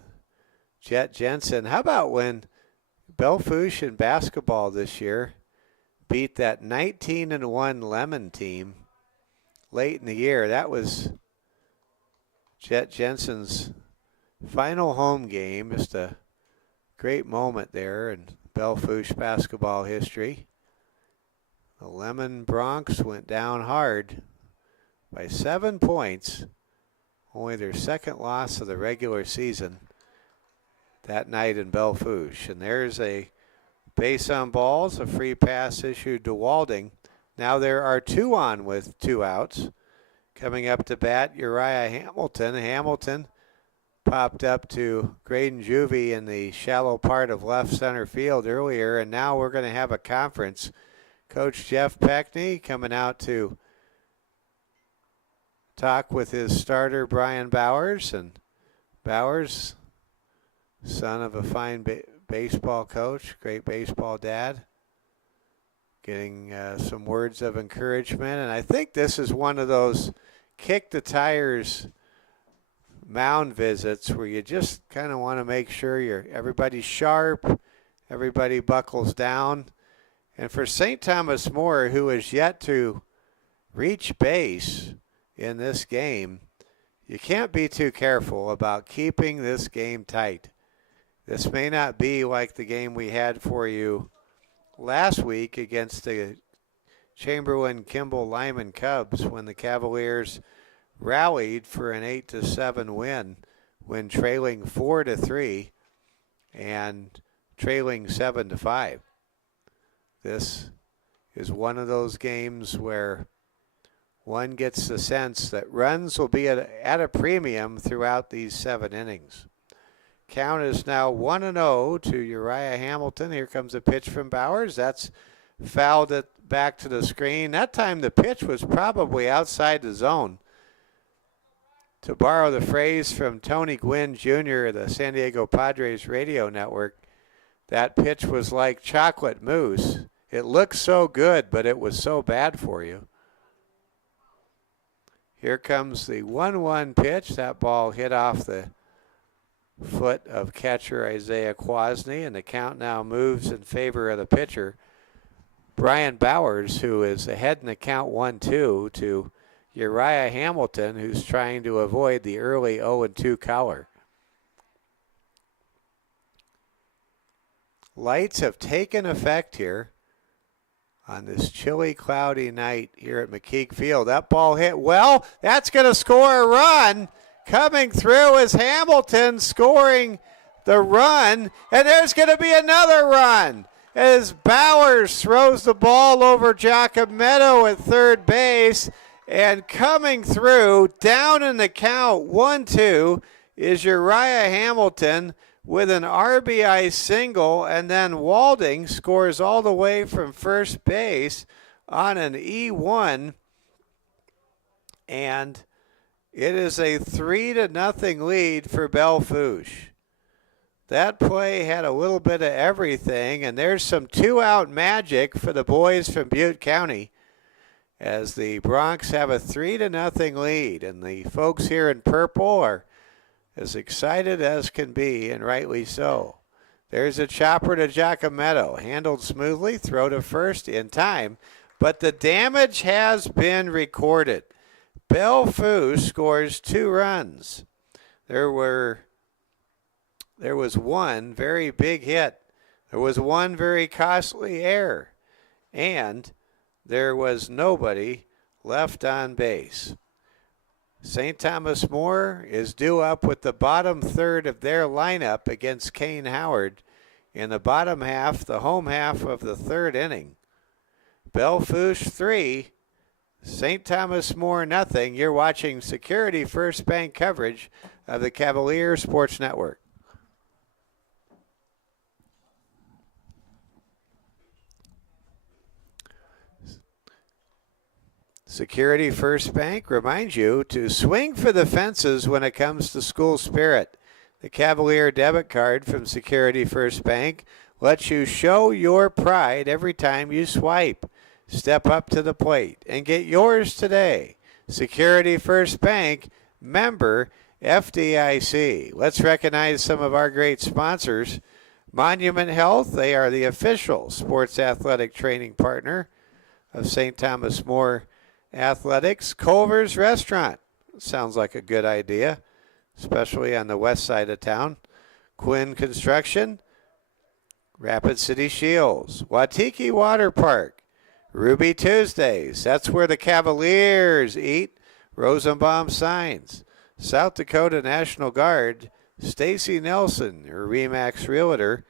Jet Jensen. How about when Belle Fouche in basketball this year beat that 19-1 Lemon team late in the year? That was Jet Jensen's final home game. Just a great moment there in Belle Fouche basketball history. The Lemon Broncs went down hard by 7 points. Only their second loss of the regular season that night in Belle Fouche. And there's a base on balls, a free pass issued to Walding. Now there are 2 on with 2 outs. Coming up to bat, Uriah Hamilton. Hamilton popped up to Graydon Juvie in the shallow part of left center field earlier, and now we're going to have a conference. Coach Jeff Peckney coming out to talk with his starter Brian Bowers, and Bowers, son of a fine baseball coach, great baseball dad, getting some words of encouragement. And I think this is one of those kick the tires mound visits where you just kind of want to make sure everybody's sharp, everybody buckles down. And for St. Thomas More, who is yet to reach base in this game, you can't be too careful about keeping this game tight. This may not be like the game we had for you last week against the Chamberlain Kimball Lyman Cubs when the Cavaliers rallied for an 8-7 win when trailing 4-3 and trailing 7-5. This is one of those games where one gets the sense that runs will be at a premium throughout these 7 innings. Count is now 1-0 to Uriah Hamilton. Here comes a pitch from Bowers. That's fouled it back to the screen. That time the pitch was probably outside the zone. To borrow the phrase from Tony Gwynn Jr. of the San Diego Padres radio network, that pitch was like chocolate mousse. It looked so good, but it was so bad for you. Here comes the 1-1 pitch. That ball hit off the foot of catcher Isaiah Quasney, and the count now moves in favor of the pitcher, Brian Bowers, who is ahead in the count 1-2 to Uriah Hamilton, who's trying to avoid the early 0-2 collar. Lights have taken effect here on this chilly, cloudy night here at McKeek Field. That ball hit well. That's going to score a run. Coming through is Hamilton scoring the run. And there's going to be another run as Bowers throws the ball over Giacometto at third base. And coming through, down in the count, 1-2, is Uriah Hamilton with an RBI single, and then Walding scores all the way from first base on an E1, and it is a 3-0 lead for Belle Fouche. That play had a little bit of everything, and there's some 2-out magic for the boys from Butte County. as the Broncs have a 3-0 lead, and the folks here in purple are as excited as can be, and rightly so. There's a chopper to Giacometto, handled smoothly, throw to first in time, but the damage has been recorded. Belle Fouche scores 2 runs. There was one very big hit. There was one very costly error. And there was nobody left on base. St. Thomas More is due up with the bottom third of their lineup against Kane Howard in the bottom half, the home half of the third inning. Belle Fouche 3, St. Thomas More nothing. You're watching Security First Bank coverage of the Cavalier Sports Network. Security First Bank reminds you to swing for the fences when it comes to school spirit. The Cavalier debit card from Security First Bank lets you show your pride every time you swipe. Step up to the plate and get yours today. Security First Bank, member FDIC. Let's recognize some of our great sponsors. Monument Health, they are the official sports athletic training partner of St. Thomas More Athletics. Culver's Restaurant, sounds like a good idea, especially on the west side of town. Quinn Construction, Rapid City Shields, Wautiki Water Park, Ruby Tuesdays, that's where the Cavaliers eat. Rosenbaum Signs, South Dakota National Guard, Stacy Nelson, your Remax Realtor,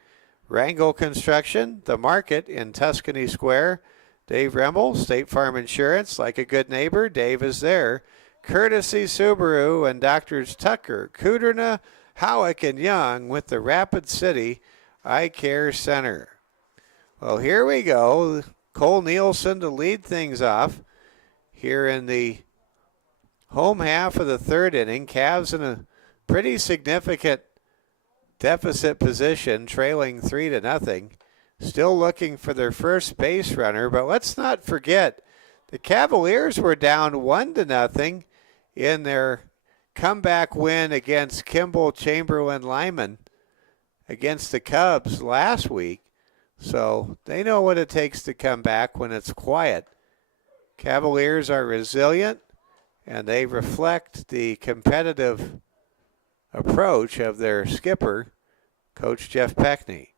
Wrangell Construction, The Market in Tuscany Square, Dave Remmel, State Farm Insurance, like a good neighbor, Dave is there. Courtesy Subaru and Doctors Tucker, Kudrna, Howick, and Young with the Rapid City Eye Care Center. Well, here we go. Cole Nielsen to lead things off here in the home half of the third inning. Cavs in a pretty significant deficit position, trailing 3-0. Still looking for their first base runner, but let's not forget the Cavaliers were down 1-0 in their comeback win against Kimball, Chamberlain, Lyman against the Cubs last week. So they know what it takes to come back when it's quiet. Cavaliers are resilient, and they reflect the competitive approach of their skipper, Coach Jeff Peckney.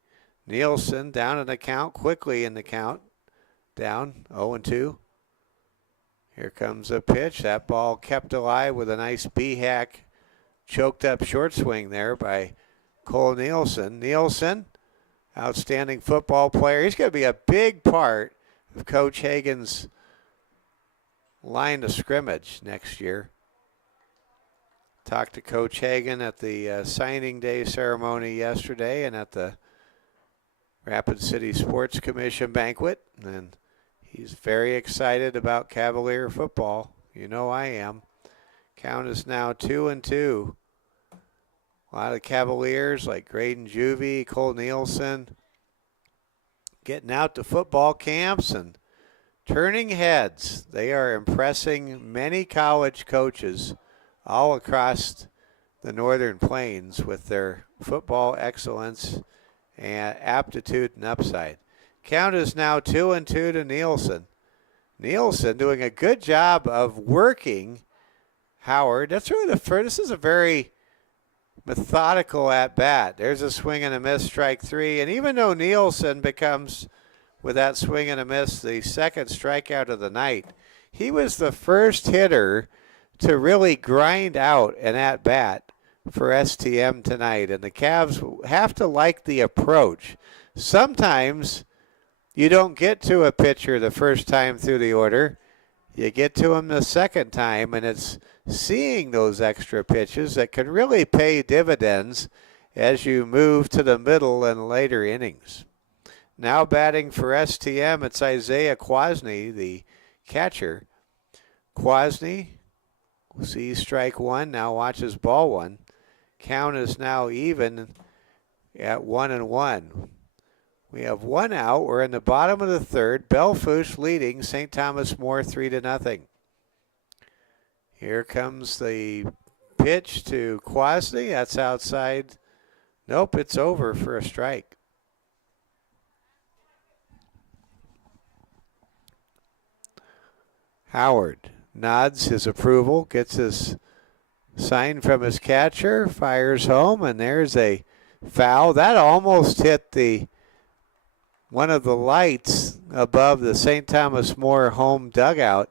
Nielsen down in the count, quickly in the count, down 0-2. Here comes a pitch. That ball kept alive with a nice B-hack, choked up short swing there by Cole Nielsen. Nielsen, outstanding football player. He's going to be a big part of Coach Hagan's line of scrimmage next year. Talked to Coach Hagan at the signing day ceremony yesterday and at the Rapid City Sports Commission banquet, and he's very excited about Cavalier football. You know I am. Count is now 2-2. A lot of Cavaliers like Graydon Juvie, Cole Nielsen, getting out to football camps and turning heads. They are impressing many college coaches all across the Northern Plains with their football excellence and aptitude and upside. Count is now 2-2 to Nielsen. Nielsen doing a good job of working Howard. That's really the first. This is a very methodical at bat. There's a swing and a miss, strike 3. And even though Nielsen becomes, with that swing and a miss, the second strikeout of the night, he was the first hitter to really grind out an at bat for STM tonight, and the Cavs have to like the approach. Sometimes you don't get to a pitcher the first time through the order. You get to him the second time, and it's seeing those extra pitches that can really pay dividends as you move to the middle and later innings. Now batting for STM, it's Isaiah Quasney, the catcher. Quasney sees strike 1, now watches ball 1. Count is now even at 1-1. We have one out. We're in the bottom of the third. Belle Fouche leading St. Thomas More 3-0. Here comes the pitch to Quasney. That's outside. Nope, it's over for a strike. Howard nods his approval, gets his sign from his catcher, fires home, and there's a foul. That almost hit one of the lights above the St. Thomas More home dugout.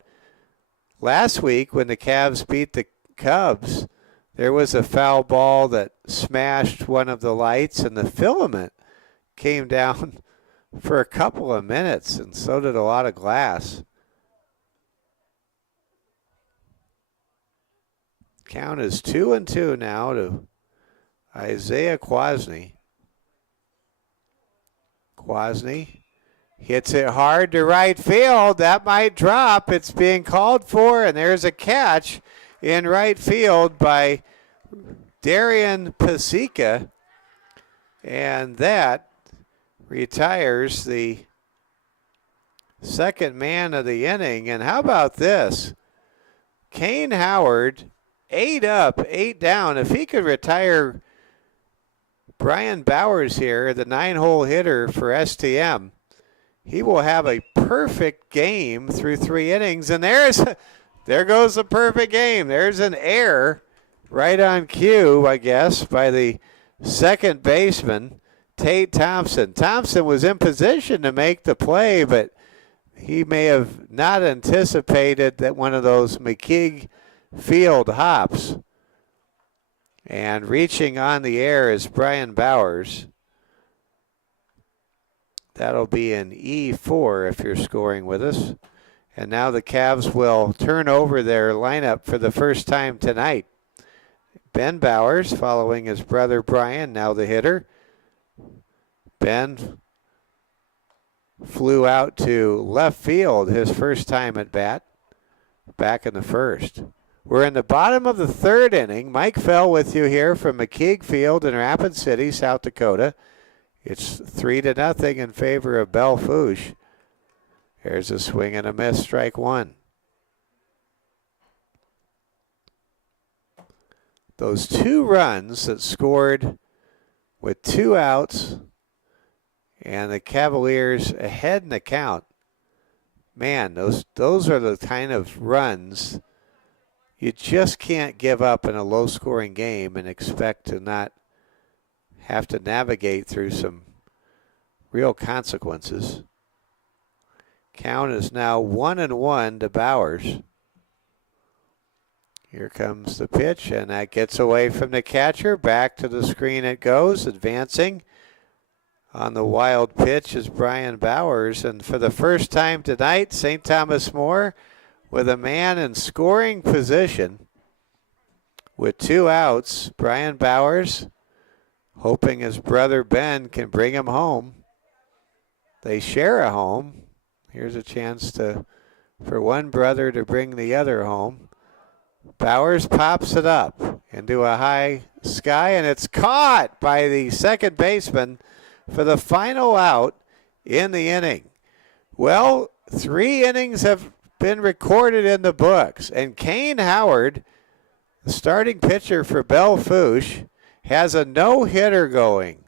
Last week when the Cavs beat the Cubs, there was a foul ball that smashed one of the lights, and the filament came down for a couple of minutes, and so did a lot of glass. Count is 2-2 now to Isaiah Quasney. Quasney hits it hard to right field. That might drop. It's being called for, and there's a catch in right field by Darian Pasica, and that retires the second man of the inning. And how about this? Kane Howard, 8 up, 8 down. If he could retire Brian Bowers here, the 9-hole hitter for STM, he will have a perfect game through 3 innings. And there goes the perfect game. There's an error right on cue, I guess, by the second baseman, Tate Thompson. Thompson was in position to make the play, but he may have not anticipated that one of those McKeague field hops. And reaching on the air is Brian Bowers. That'll be an E4 if you're scoring with us. And now the Cavs will turn over their lineup for the first time tonight. Ben Bowers following his brother Brian, now the hitter. Ben flew out to left field his first time at bat, back in the first. We're in the bottom of the third inning. Mike Fell with you here from McKeague Field in Rapid City, South Dakota. It's 3-0 in favor of Belle Fouche. There's a swing and a miss, strike one. Those 2 runs that scored with 2 outs and the Cavaliers ahead in the count, man, those are the kind of runs you just can't give up in a low-scoring game and expect to not have to navigate through some real consequences. Count is now 1-1 to Bowers. Here comes the pitch, and that gets away from the catcher. Back to the screen it goes, advancing. On the wild pitch is Brian Bowers, and for the first time tonight, St. Thomas More with a man in scoring position with 2 outs. Brian Bowers hoping his brother Ben can bring him home. They share a home. Here's a chance for one brother to bring the other home. Bowers pops it up into a high sky, and it's caught by the second baseman for the final out in the inning. Well, 3 innings have been recorded in the books, and Kane Howard, the starting pitcher for Belle Fouche, has a no-hitter going.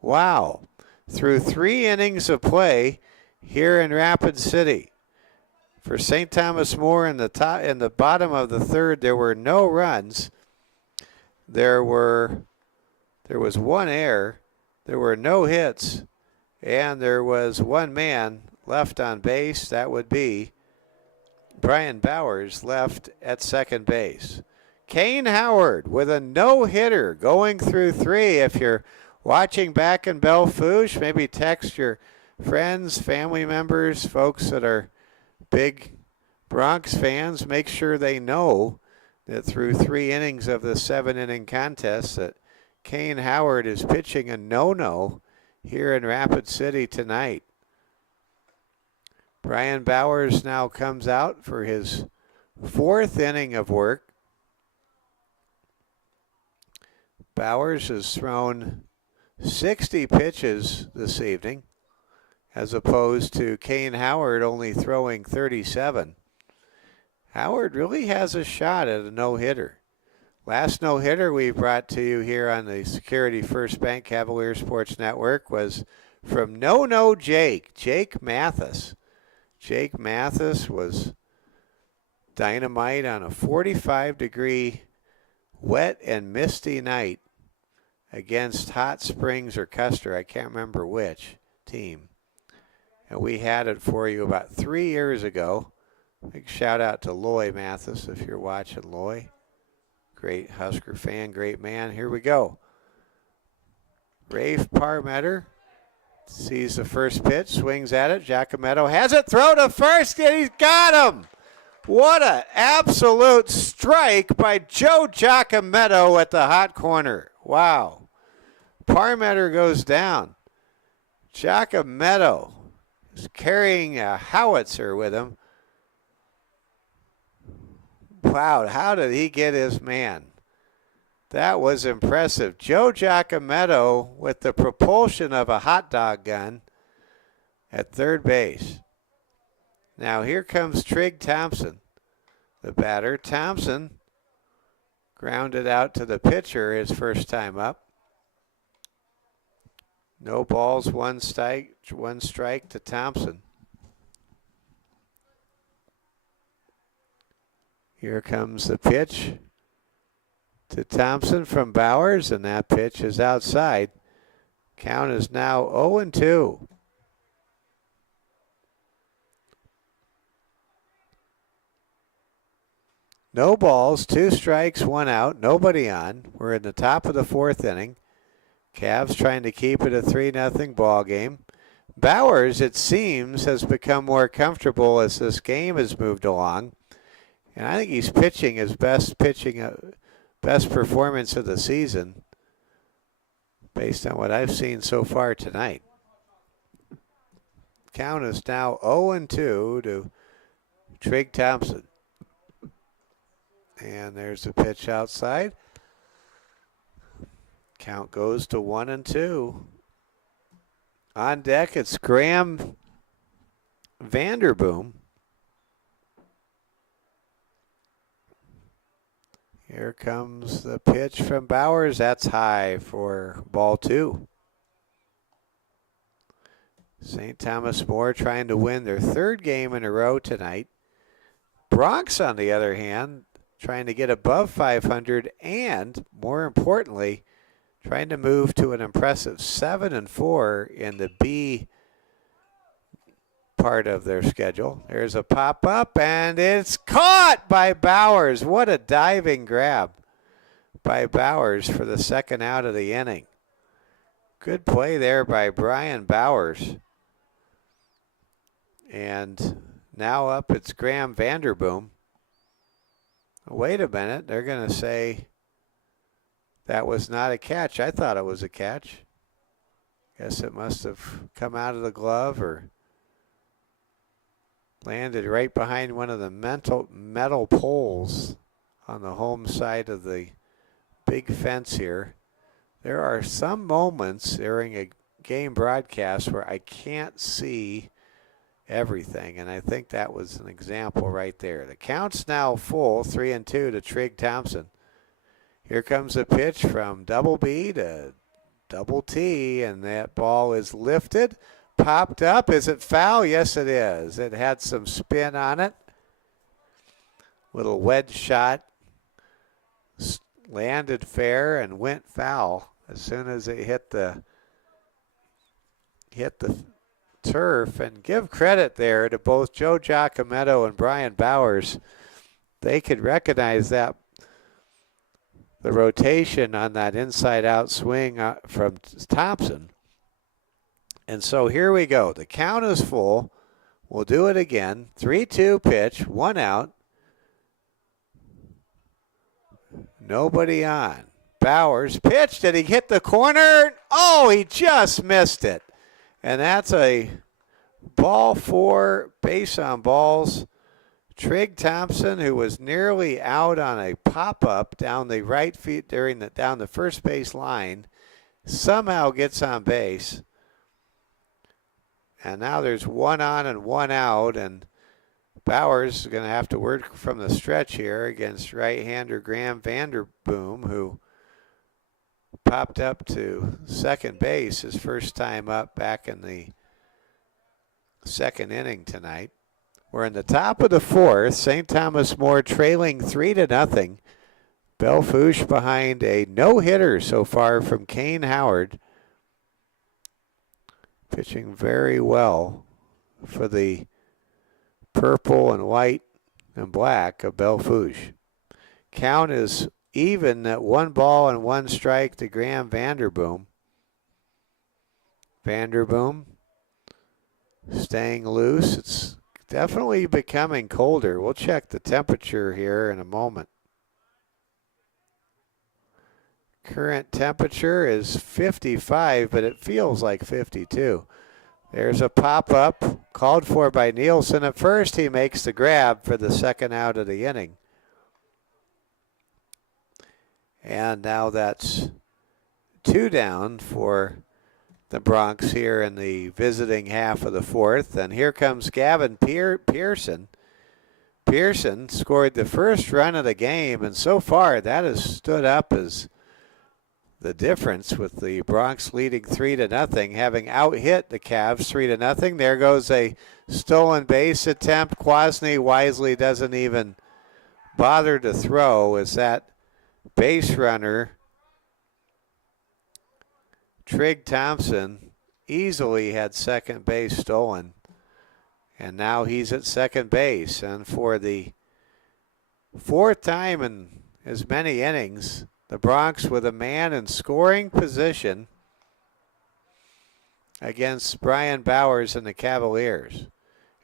Wow. Through 3 innings of play here in Rapid City. For St. Thomas More in the bottom of the third, there were no runs. There was 1 error. There were no hits, and there was 1 man left on base. That would be Brian Bowers, left at second base. Kane Howard with a no-hitter going through 3. If you're watching back in Belle Fouche, maybe text your friends, family members, folks that are big Bronx fans. Make sure they know that through 3 innings of the 7-inning contest that Kane Howard is pitching a no-no here in Rapid City tonight. Brian Bowers now comes out for his 4th inning of work. Bowers has thrown 60 pitches this evening. as opposed to Kane Howard only throwing 37. Howard really has a shot at a no-hitter. Last no-hitter we brought to you here on the Security First Bank Cavalier Sports Network was from No Jake Mathis. Jake Mathis was dynamite on a 45-degree wet and misty night against Hot Springs or Custer. I can't remember which team. And we had it for you about 3 years ago. Big shout out to Loy Mathis if you're watching, Loy. Great Husker fan, great man. Here we go. Rafe Parmeter sees the first pitch, swings at it. Giacometto has it, throw to first, and he's got him. What an absolute strike by Joe Giacometto at the hot corner. Wow. Parmeter goes down. Giacometto is carrying a howitzer with him. Wow, how did he get his man? That was impressive. Joe Giacometto with the propulsion of a hot dog gun at third base. Now here comes Trig Thompson, the batter. Thompson grounded out to the pitcher his first time up. No balls, one strike to Thompson. Here comes the pitch to Thompson from Bowers, and that pitch is outside. Count is now 0-2. No balls, 2 strikes, 1 out, nobody on. We're in the top of the 4th inning. Cavs trying to keep it a 3-0 ball game. Bowers, it seems, has become more comfortable as this game has moved along. And I think he's pitching his best performance of the season based on what I've seen so far tonight. Count is now 0-2 to Trig Thompson. And there's a pitch outside. Count goes to 1-2. On deck, it's Graham Vanderboom. Here comes the pitch from Bowers. That's high for ball 2. St. Thomas More trying to win their 3rd game in a row tonight. Bronx, on the other hand, trying to get above 500 and, more importantly, trying to move to an impressive 7-4 in the B part of their schedule. There's a pop-up, and it's caught by Bowers. What a diving grab by Bowers for the 2nd out of the inning. Good play there by Brian Bowers. And now up it's Graham Vanderboom. Wait a minute, they're going to say that was not a catch. I thought it was a catch. Guess it must have come out of the glove or landed right behind one of the metal poles on the home side of the big fence here. There are some moments during a game broadcast where I can't see everything, and I think that was an example right there. The count's now full, 3-2 to Trig Thompson. Here comes a pitch from double B to double T, and that ball is lifted. Popped up. Is it foul? Yes, it is. It had some spin on it. Little wedge shot. Landed fair and went foul as soon as it hit the turf. And give credit there to both Joe Giacometto and Brian Bowers. They could recognize that the rotation on that inside-out swing from Thompson. And so here we go. The count is full. We'll do it again. 3-2 pitch, 1 out. Nobody on. Bowers pitched. Did he hit the corner? Oh, he just missed it. And that's a ball 4, base on balls. Trig Thompson, who was nearly out on a pop-up down the right feet down the first base line, somehow gets on base. And now there's one on and one out, and Bowers is going to have to work from the stretch here against right-hander Graham Vanderboom, who popped up to second base his first time up back in the second inning tonight. We're in the top of the fourth. St. Thomas More trailing 3-0. Belle Fouche behind a no-hitter so far from Kane Howard. Pitching very well for the purple and white and black of Belle Fouche. Count is even at 1 ball and 1 strike to Graham Vanderboom. Vanderboom staying loose. It's definitely becoming colder. We'll check the temperature here in a moment. Current temperature is 55, but it feels like 52. There's a pop-up called for by Nielsen. At first, he makes the grab for the second out of the inning. And now that's 2 down for the Bronx here in the visiting half of the fourth. And here comes Gavin Pearson. Pearson scored the first run of the game, and so far that has stood up as the difference, with the Bronx leading 3-0, having out-hit the Cavs 3-0. There goes a stolen base attempt. Kwasny wisely doesn't even bother to throw as that base runner, Trig Thompson, easily had second base stolen. And now he's at second base. And for the fourth time in as many innings, the Bronx with a man in scoring position against Brian Bowers and the Cavaliers.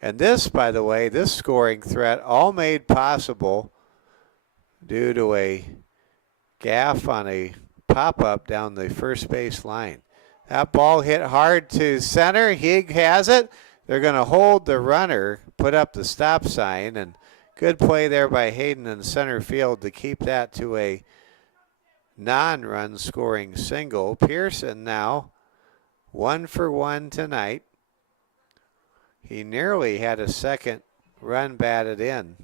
And this, by the way, this scoring threat all made possible due to a gaff on a pop-up down the first base line. That ball hit hard to center. Higg has it. They're going to hold the runner, put up the stop sign, and good play there by Hayden in center field to keep that to a non-run scoring single. Pearson now 1 for 1 tonight. He nearly had a second run batted in,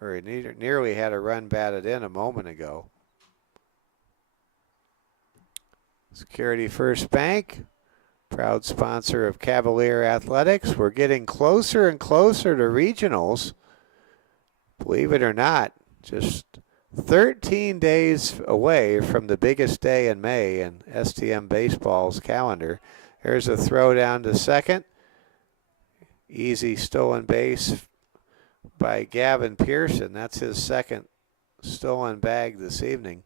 or he nearly had a run batted in a moment ago. Security First Bank, proud sponsor of Cavalier Athletics. We're getting closer and closer to regionals. Believe it or not, just 13 days away from the biggest day in May in STM Baseball's calendar. There's a throw down to second. Easy stolen base by Gavin Pearson. That's his second stolen bag this evening.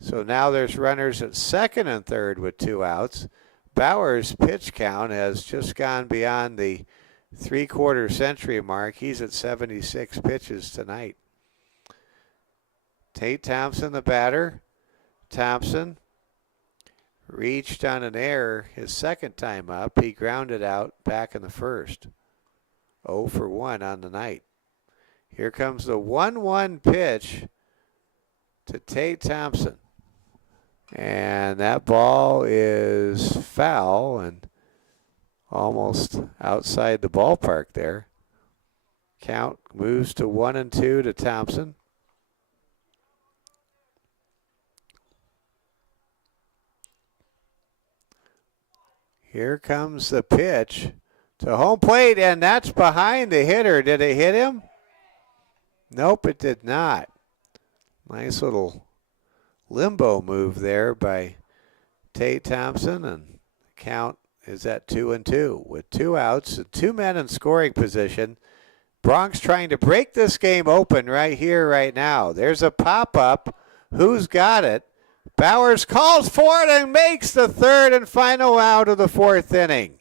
So now there's runners at second and third with 2 outs. Bowers' pitch count has just gone beyond the 3/4 century mark. He's at 76 pitches tonight. Tate Thompson, the batter. Thompson reached on an error his second time up. He grounded out back in the first. 0 for 1 on the night. Here comes the 1-1 pitch to Tate Thompson. And that ball is foul and almost outside the ballpark there. Count moves to 1-2 to Thompson. Here comes the pitch to home plate, and that's behind the hitter. Did it hit him? Nope, it did not. Nice little limbo move there by Tate Thompson, and the count is at 2-2 with 2 outs and 2 men in scoring position. Bronx trying to break this game open right here, right now. There's a pop-up. Who's got it? Bowers calls for it and makes the third and final out of the fourth inning.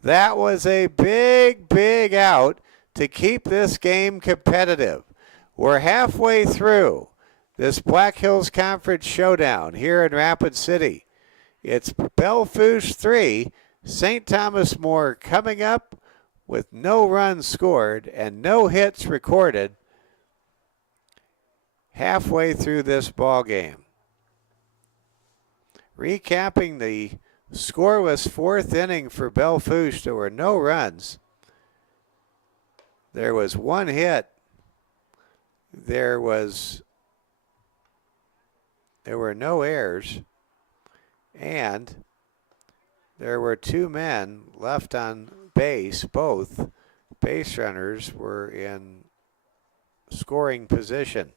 That was a big, big out to keep this game competitive. We're halfway through this Black Hills Conference showdown here in Rapid City. It's Belle Fouche 3, St. Thomas More coming up with no runs scored and no hits recorded halfway through this ball game. Recapping the Scoreless fourth inning for Belle Fouche. There were no runs. There was one hit. There were no errors. And there were two men left on base. Both base runners were in scoring position.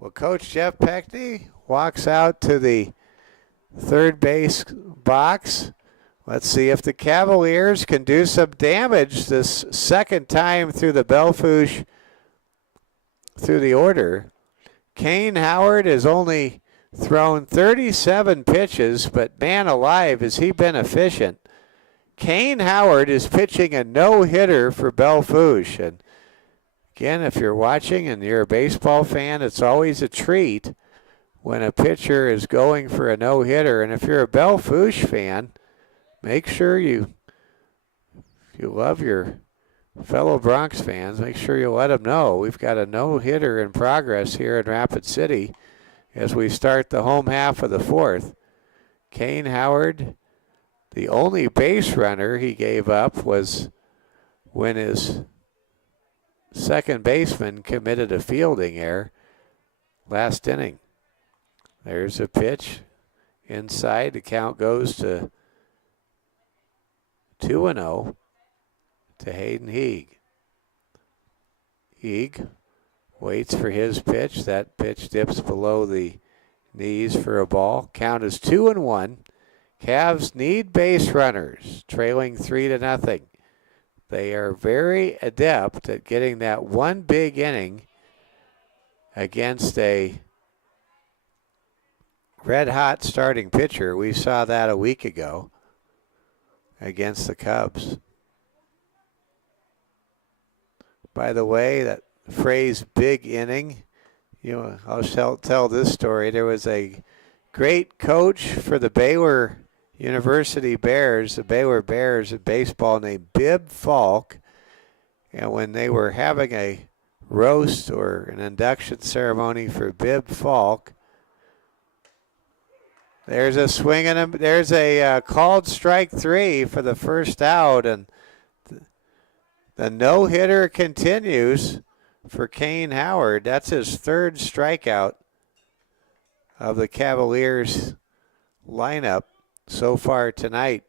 Well, Coach Jeff Peckney walks out to the third base box. Let's see if the Cavaliers can do some damage this second time through the Belle Fouche through the order. Kane Howard has only thrown 37 pitches, but man alive, has he been efficient. Kane Howard is pitching a no-hitter for Belle Fouche. And again, if you're watching and you're a baseball fan, it's always a treat when a pitcher is going for a no-hitter. And if you're a Belle Fouche fan, make sure if you love your fellow Bronx fans, make sure you let them know we've got a no-hitter in progress here in Rapid City as we start the home half of the fourth. Kane Howard, the only base runner he gave up was when his second baseman committed a fielding error last inning. There's a pitch inside. The count goes to 2-0 to Hayden Heeg. Heeg waits for his pitch. That pitch dips below the knees for a ball. Count is 2-1. Cavs need base runners, trailing 3-0. They are very adept at getting that one big inning against a red-hot starting pitcher. We saw that a week ago against the Cubs. By the way, that phrase big inning, I'll tell this story. There was a great coach for the Baylor University Bears, the Baylor Bears in baseball, named Bib Falk. And when they were having a roast or an induction ceremony for Bib Falk, there's a swing and there's a called strike 3 for the first out, and the no-hitter continues for Kane Howard. That's his third strikeout of the Cavaliers lineup so far tonight.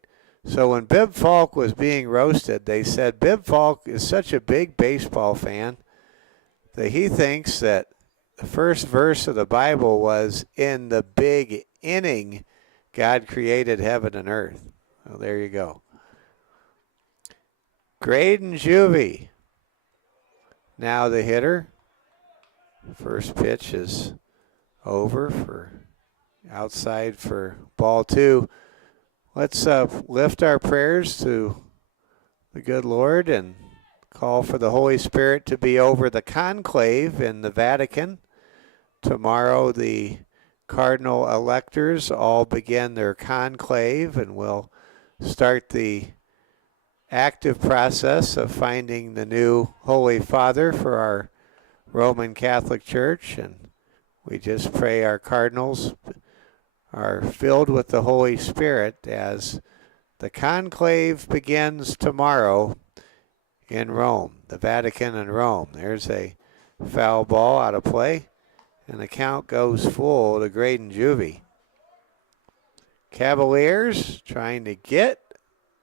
So when Bib Falk was being roasted, they said Bib Falk is such a big baseball fan that he thinks that the first verse of the Bible was, in the big inning, God created heaven and earth. Well, there you go. Graydon Juvie, now the hitter. First pitch is over for outside for ball 2. Let's lift our prayers to the good Lord and call for the Holy Spirit to be over the conclave in the Vatican. Tomorrow the cardinal electors all begin their conclave, and we'll start the active process of finding the new Holy Father for our Roman Catholic Church. And we just pray our cardinals are filled with the Holy Spirit as the conclave begins tomorrow in Rome, the Vatican and Rome. There's a foul ball out of play, and the count goes full to Graydon Juvie. Cavaliers trying to get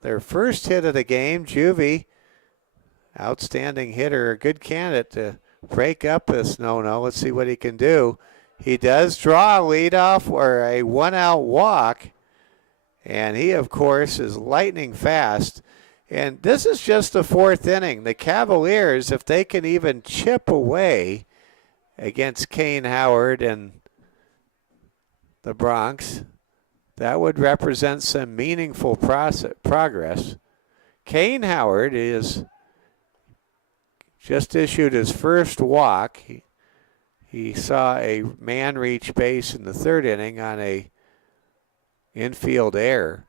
their first hit of the game. Juvie, outstanding hitter, a good candidate to break up this no-no. Let's see what he can do. He does draw a leadoff or a one-out walk, and he, of course, is lightning fast. And this is just the fourth inning. The Cavaliers, if they can even chip away against Kane Howard and the Bronx, that would represent some meaningful progress. Kane Howard is just issued his first walk. He saw a man reach base in the third inning on a infield error.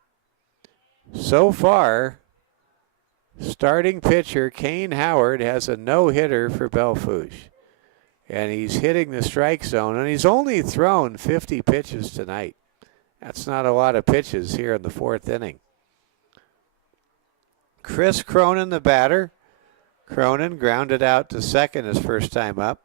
So far, starting pitcher Kane Howard has a no-hitter for Belle Fouche. And he's hitting the strike zone, and he's only thrown 50 pitches tonight. That's not a lot of pitches here in the fourth inning. Chris Cronin, the batter. Cronin grounded out to second his first time up.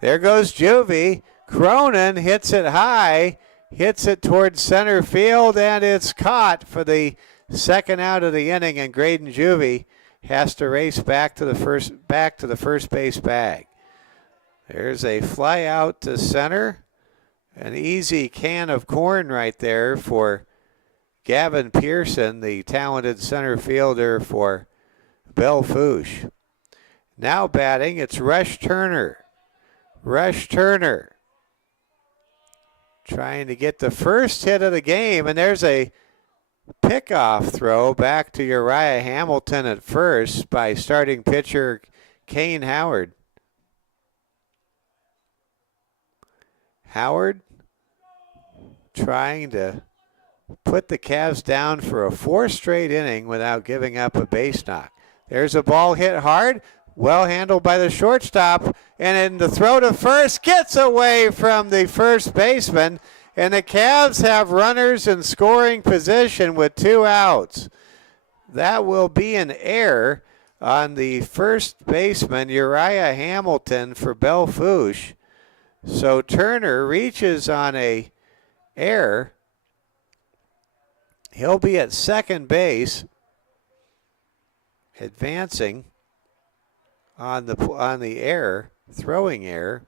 There goes Juvie. Cronin hits it high, hits it towards center field, and it's caught for the second out of the inning, and Graydon Juvie has to race back to the first base bag. There's a fly out to center. An easy can of corn right there for Gavin Pearson, the talented center fielder for Belle Fouche. Now batting, it's Rush Turner. Rush Turner trying to get the first hit of the game, and there's a pickoff throw back to Uriah Hamilton at first by starting pitcher Kane Howard. Howard trying to put the Cavs down for a fourth straight inning without giving up a base knock. There's a ball hit hard, well handled by the shortstop, and in the throw to first gets away from the first baseman, and the Cavs have runners in scoring position with 2 outs. That will be an error on the first baseman, Uriah Hamilton, for Belle Fouche. So Turner reaches on a error. He'll be at second base, advancing on the error, throwing error.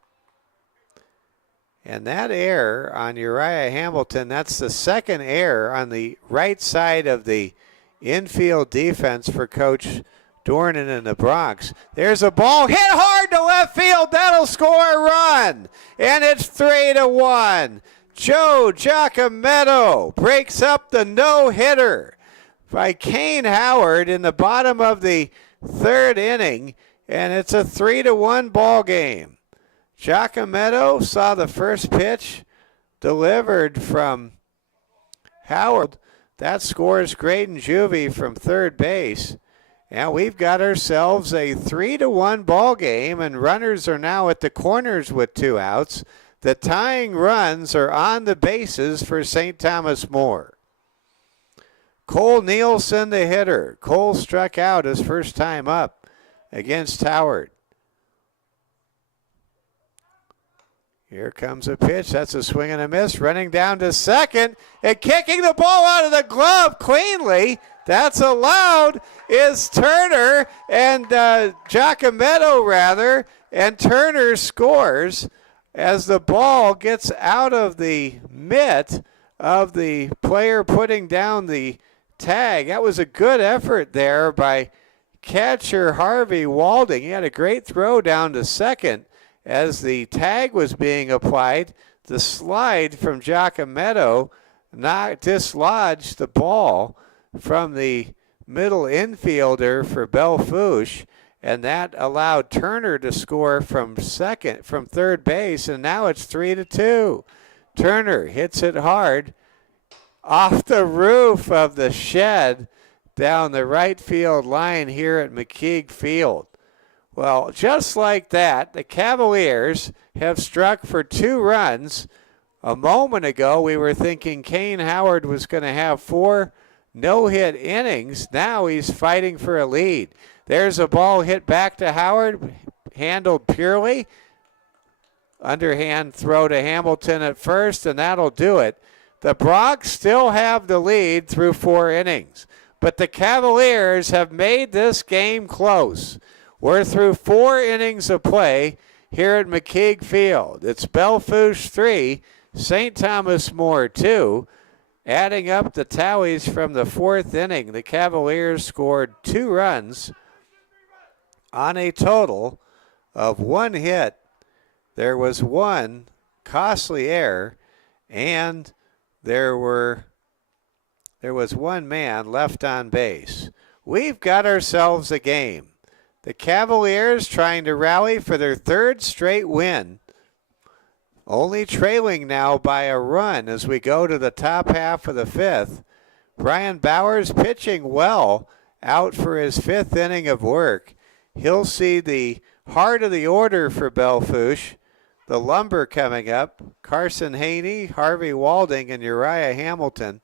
And that error on Uriah Hamilton, that's the second error on the right side of the infield defense for Coach Dornan in the Bronx. There's a ball hit hard to left field. That'll score a run. And it's 3-1. Joe Giacometto breaks up the no-hitter by Kane Howard in the bottom of the third inning, and it's a 3-1 ball game. Giacometto saw the first pitch delivered from Howard. That scores Graydon Juvie from third base. And we've got ourselves a 3-1 ball game, and runners are now at the corners with 2 outs. The tying runs are on the bases for St. Thomas More. Cole Nielsen, the hitter. Cole struck out his first time up against Howard. Here comes a pitch. That's a swing and a miss. Running down to second and kicking the ball out of the glove cleanly. That's allowed is Turner and Giacometto rather. And Turner scores as the ball gets out of the mitt of the player putting down the tag. That was a good effort there by catcher Harvey Walding. He had a great throw down to second. As the tag was being applied, the slide from Giacometto dislodged the ball from the middle infielder for Belle Fouche, and that allowed Turner to score from third base, and now it's 3-2. Turner hits it hard off the roof of the shed down the right field line here at McKeague Field. Well, just like that, the Cavaliers have struck for 2 runs. A moment ago, we were thinking Kane Howard was going to have 4 no-hit innings. Now he's fighting for a lead. There's a ball hit back to Howard, handled purely. Underhand throw to Hamilton at first, and that'll do it. The Bronx still have the lead through 4 innings, but the Cavaliers have made this game close. We're through 4 innings of play here at McKeague Field. It's Belle Fouche 3, St. Thomas More 2. Adding up the tallies from the 4th inning, the Cavaliers scored 2 runs on a total of 1 hit. There was 1 costly error, and there was 1 man left on base. We've got ourselves a game. The Cavaliers trying to rally for their 3rd straight win. Only trailing now by a run as we go to the top half of the 5th. Brian Bowers pitching well out for his 5th inning of work. He'll see the heart of the order for Belle Fouche. The Lumber coming up. Carson Haney, Harvey Walding, and Uriah Hamilton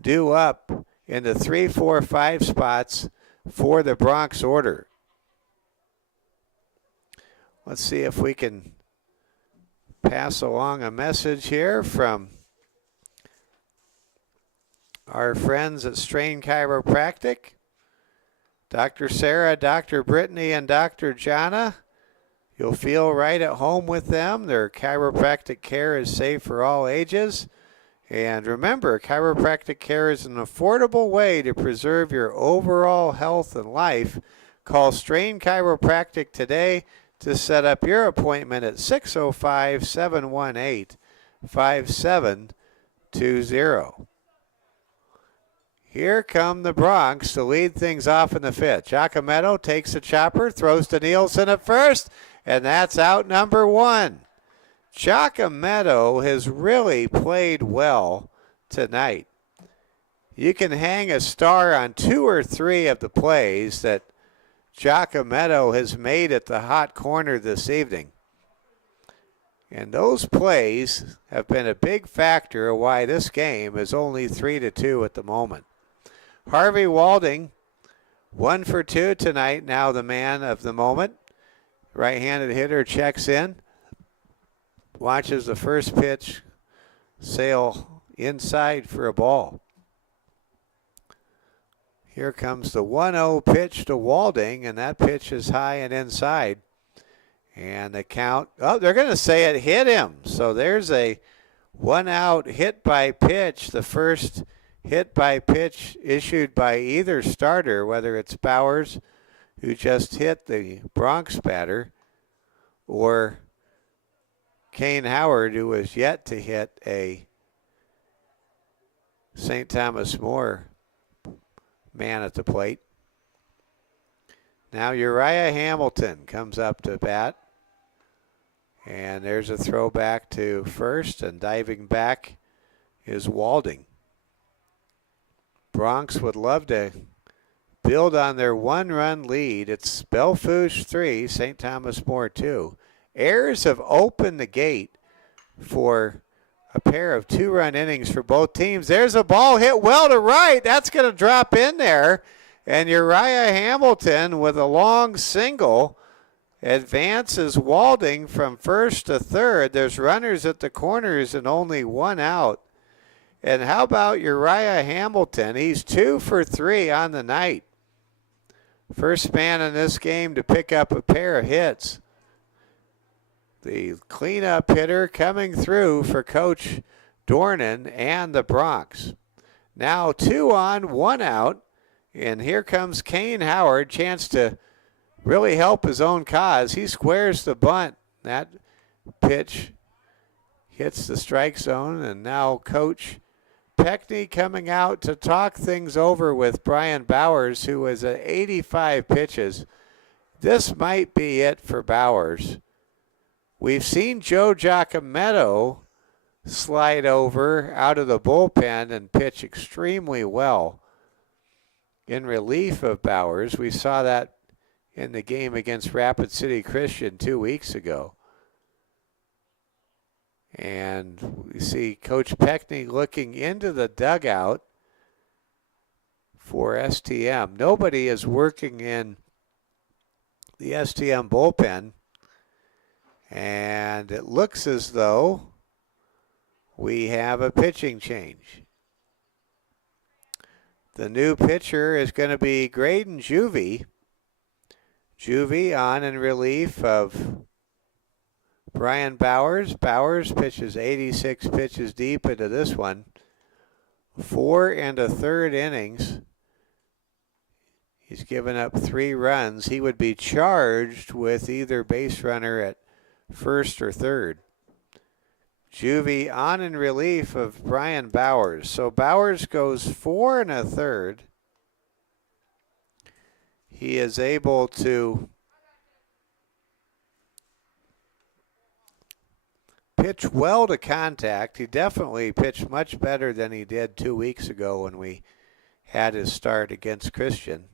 due up in the 3, 4, 5 spots for the Bronx order. Let's see if we can pass along a message here from our friends at Strain Chiropractic. Dr. Sarah, Dr. Brittany, and Dr. Jana. You'll feel right at home with them. Their chiropractic care is safe for all ages. And remember, chiropractic care is an affordable way to preserve your overall health and life. Call Strain Chiropractic today to set up your appointment at 605-718-5720. Here come the Bronx to lead things off in the fifth. Giacometto takes the chopper, throws to Nielsen at first, and that's out number 1. Giacometto has really played well tonight. You can hang a star on 2 or 3 of the plays that Giacometto has made at the hot corner this evening. And those plays have been a big factor of why this game is only 3-2 at the moment. Harvey Walding, 1 for 2 tonight, now the man of the moment. Right-handed hitter checks in. Watches the first pitch sail inside for a ball. Here comes the 1-0 pitch to Walding, and that pitch is high and inside. And the count, they're going to say it hit him. So there's a 1-out hit by pitch, the first hit by pitch issued by either starter, whether it's Bowers, who just hit the Bronx batter, or Kane Howard, who was yet to hit a St. Thomas More man at the plate. Now Uriah Hamilton comes up to bat. And there's a throw back to first, and diving back is Walding. Bronx would love to build on their 1-run lead. It's Belle Fouche 3, St. Thomas More 2. Errors have opened the gate for a pair of 2-run innings for both teams. There's a ball hit well to right. That's going to drop in there. And Uriah Hamilton with a long single advances Walding from first to third. There's runners at the corners and only 1 out. And how about Uriah Hamilton? He's 2 for 3 on the night. First man in this game to pick up a pair of hits. The cleanup hitter coming through for Coach Dornan and the Bronx. Now 2 on, 1 out. And here comes Kane Howard, chance to really help his own cause. He squares the bunt. That pitch hits the strike zone. And now Coach Peckney coming out to talk things over with Brian Bowers, who is at 85 pitches. This might be it for Bowers. We've seen Joe Giacometto slide over out of the bullpen and pitch extremely well in relief of Bowers. We saw that in the game against Rapid City Christian 2 weeks ago. And we see Coach Peckney looking into the dugout for STM. Nobody is working in the STM bullpen. And it looks as though we have a pitching change. The new pitcher is going to be Graydon Juvie. Juvie on in relief of Brian Bowers. Bowers pitches 86 pitches deep into this one. 4 1/3 innings. He's given up 3 runs. He would be charged with either base runner at first or third. Juvie on in relief of Brian Bowers. So Bowers goes 4 1/3. He is able to pitch well to contact. He definitely pitched much better than he did 2 weeks ago when we had his start against Christian.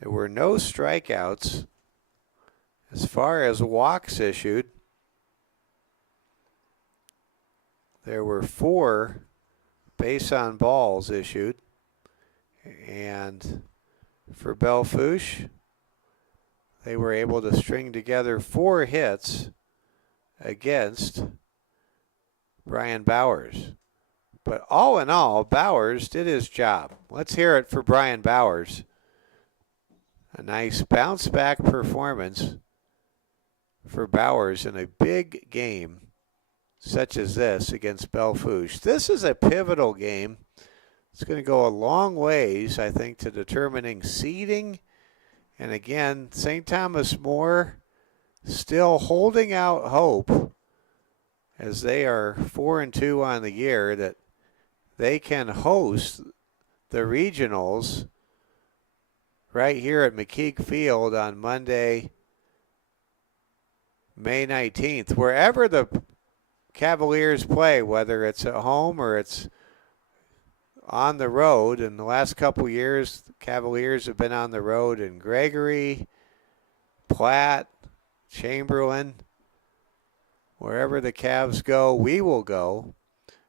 There were no strikeouts As far as walks issued, there were 4 base on balls issued. And for Belle Fouche, they were able to string together 4 hits against Brian Bowers. But all in all, Bowers did his job. Let's hear it for Brian Bowers. A nice bounce back performance for Bowers in a big game such as this against Belle Fouche. This is a pivotal game. It's going to go a long ways, I think, to determining seeding. And again, St. Thomas More still holding out hope, as they are 4-2 on the year, that they can host the regionals right here at McKeek Field on Monday, May 19th. Wherever the Cavaliers play, whether it's at home or it's on the road. In the last couple years, the Cavaliers have been on the road in Gregory, Platte, Chamberlain. Wherever the Cavs go, we will go.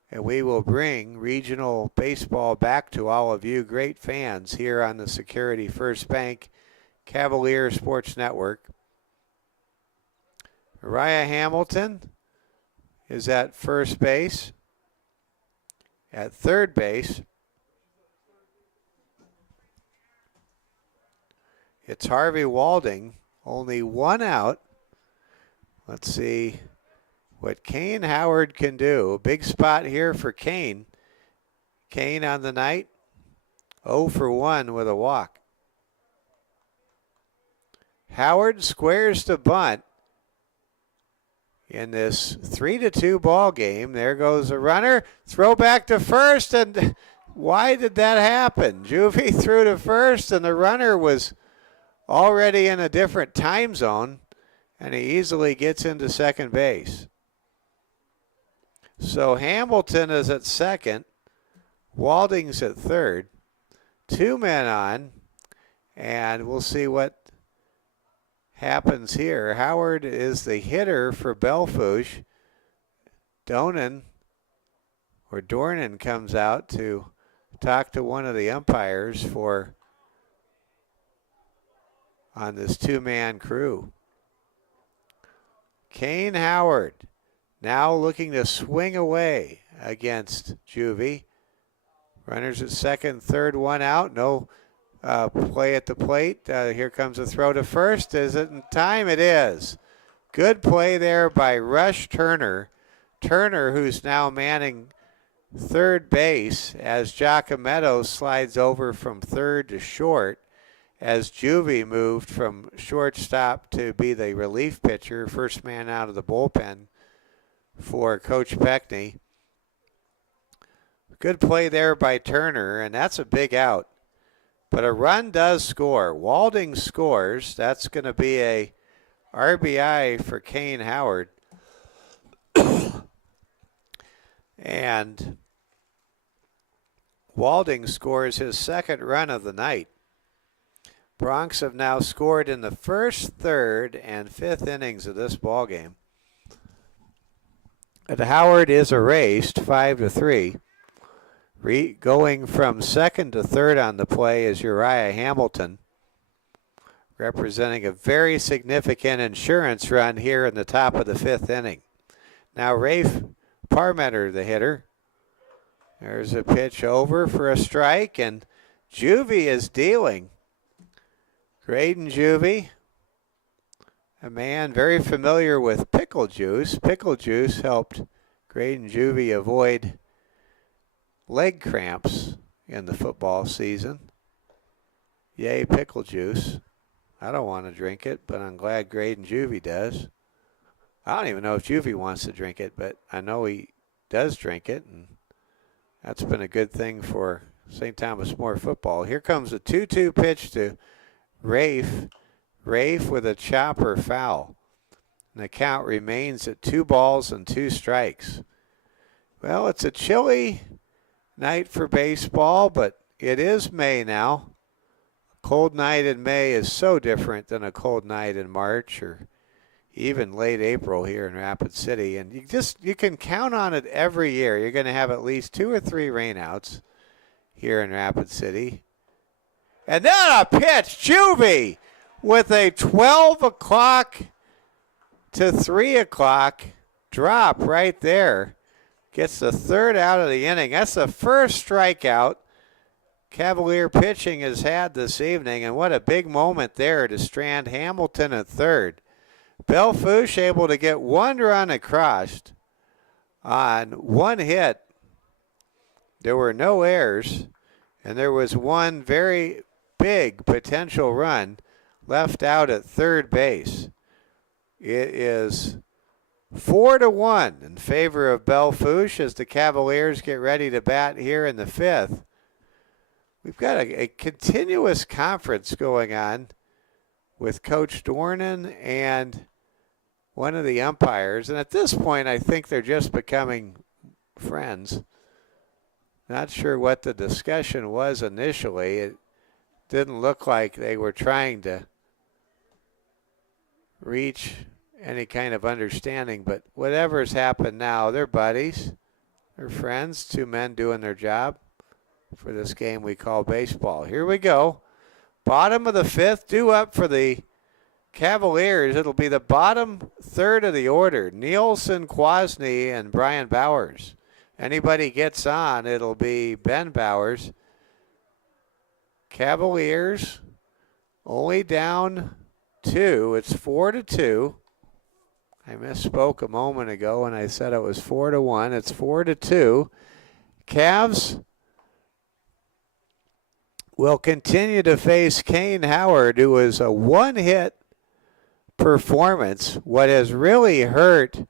And we will bring regional baseball back to all of you great fans here on the Security First Bank Cavalier Sports Network. Uriah Hamilton is at first base. At third base, it's Harvey Walding, only 1 out. Let's see what Kane Howard can do. A big spot here for Kane. Kane on the night, 0 for 1 with a walk. Howard squares the bunt in this 3-2 ball game. There goes a runner. Throw back to first, and why did that happen? Juvie threw to first, and the runner was already in a different time zone, and he easily gets into second base. So Hamilton is at second. Walding's at third. 2 men on, and we'll see what happens here. Howard is the hitter for Belle Fouche. Dornan comes out to talk to one of the umpires on this 2-man crew. Kane Howard now looking to swing away against Juvie. Runners at second, third, 1 out. No play at the plate. Here comes a throw to first. Is it in time? It is. Good play there by Rush Turner. Turner, who's now manning third base as Giacometto slides over from third to short, as Juvie moved from shortstop to be the relief pitcher, first man out of the bullpen for Coach Peckney. Good play there by Turner, and that's a big out. But a run does score. Walding scores. That's going to be a RBI for Kane Howard. And Walding scores his second run of the night. Bronx have now scored in the first, third, and fifth innings of this ballgame. And Howard is erased 5-3. Going from second to third on the play is Uriah Hamilton, representing a very significant insurance run here in the top of the fifth inning. Now Rafe Parmenter, the hitter. There's a pitch over for a strike, and Juvie is dealing. Graydon Juvie, a man very familiar with pickle juice. Pickle juice helped Graydon Juvie avoid leg cramps in the football season. Yay, pickle juice. I don't want to drink it, but I'm glad Graydon Juvie does. I don't even know if Juvie wants to drink it, but I know he does drink it, and that's been a good thing for St. Thomas More football. Here comes a 2-2 pitch to Rafe. Rafe with a chopper foul. And the count remains at 2 balls and 2 strikes. Well, it's a chilly night for baseball, but it is May now. Cold night in May is so different than a cold night in March or even late April here in Rapid City. And you can count on it every year. You're going to have at least 2 or 3 rainouts here in Rapid City. And then a pitch, Juvie, with a 12 o'clock to 3 o'clock drop right there. Gets the third out of the inning. That's the first strikeout Cavalier pitching has had this evening, and what a big moment there to strand Hamilton at third. Belle Fouche able to get 1 run across on 1 hit. There were no errors, and there was 1 very big potential run left out at third base. It is 4-1 in favor of Belle Fouche as the Cavaliers get ready to bat here in the 5th. We've got a continuous conference going on with Coach Dornan and one of the umpires. And at this point, I think they're just becoming friends. Not sure what the discussion was initially. It didn't look like they were trying to reach any kind of understanding. But whatever's happened now, they're buddies. They're friends, 2 men doing their job for this game we call baseball. Here we go. Bottom of the 5th, due up for the Cavaliers. It'll be the bottom third of the order. Nielsen, Kwasny, and Brian Bowers. Anybody gets on, it'll be Ben Bowers. Cavaliers only down 2. It's 4-2. I misspoke a moment ago when I said it was 4-1. It's 4-2. Cavs will continue to face Kane Howard, who is a 1-hit performance. What has really hurt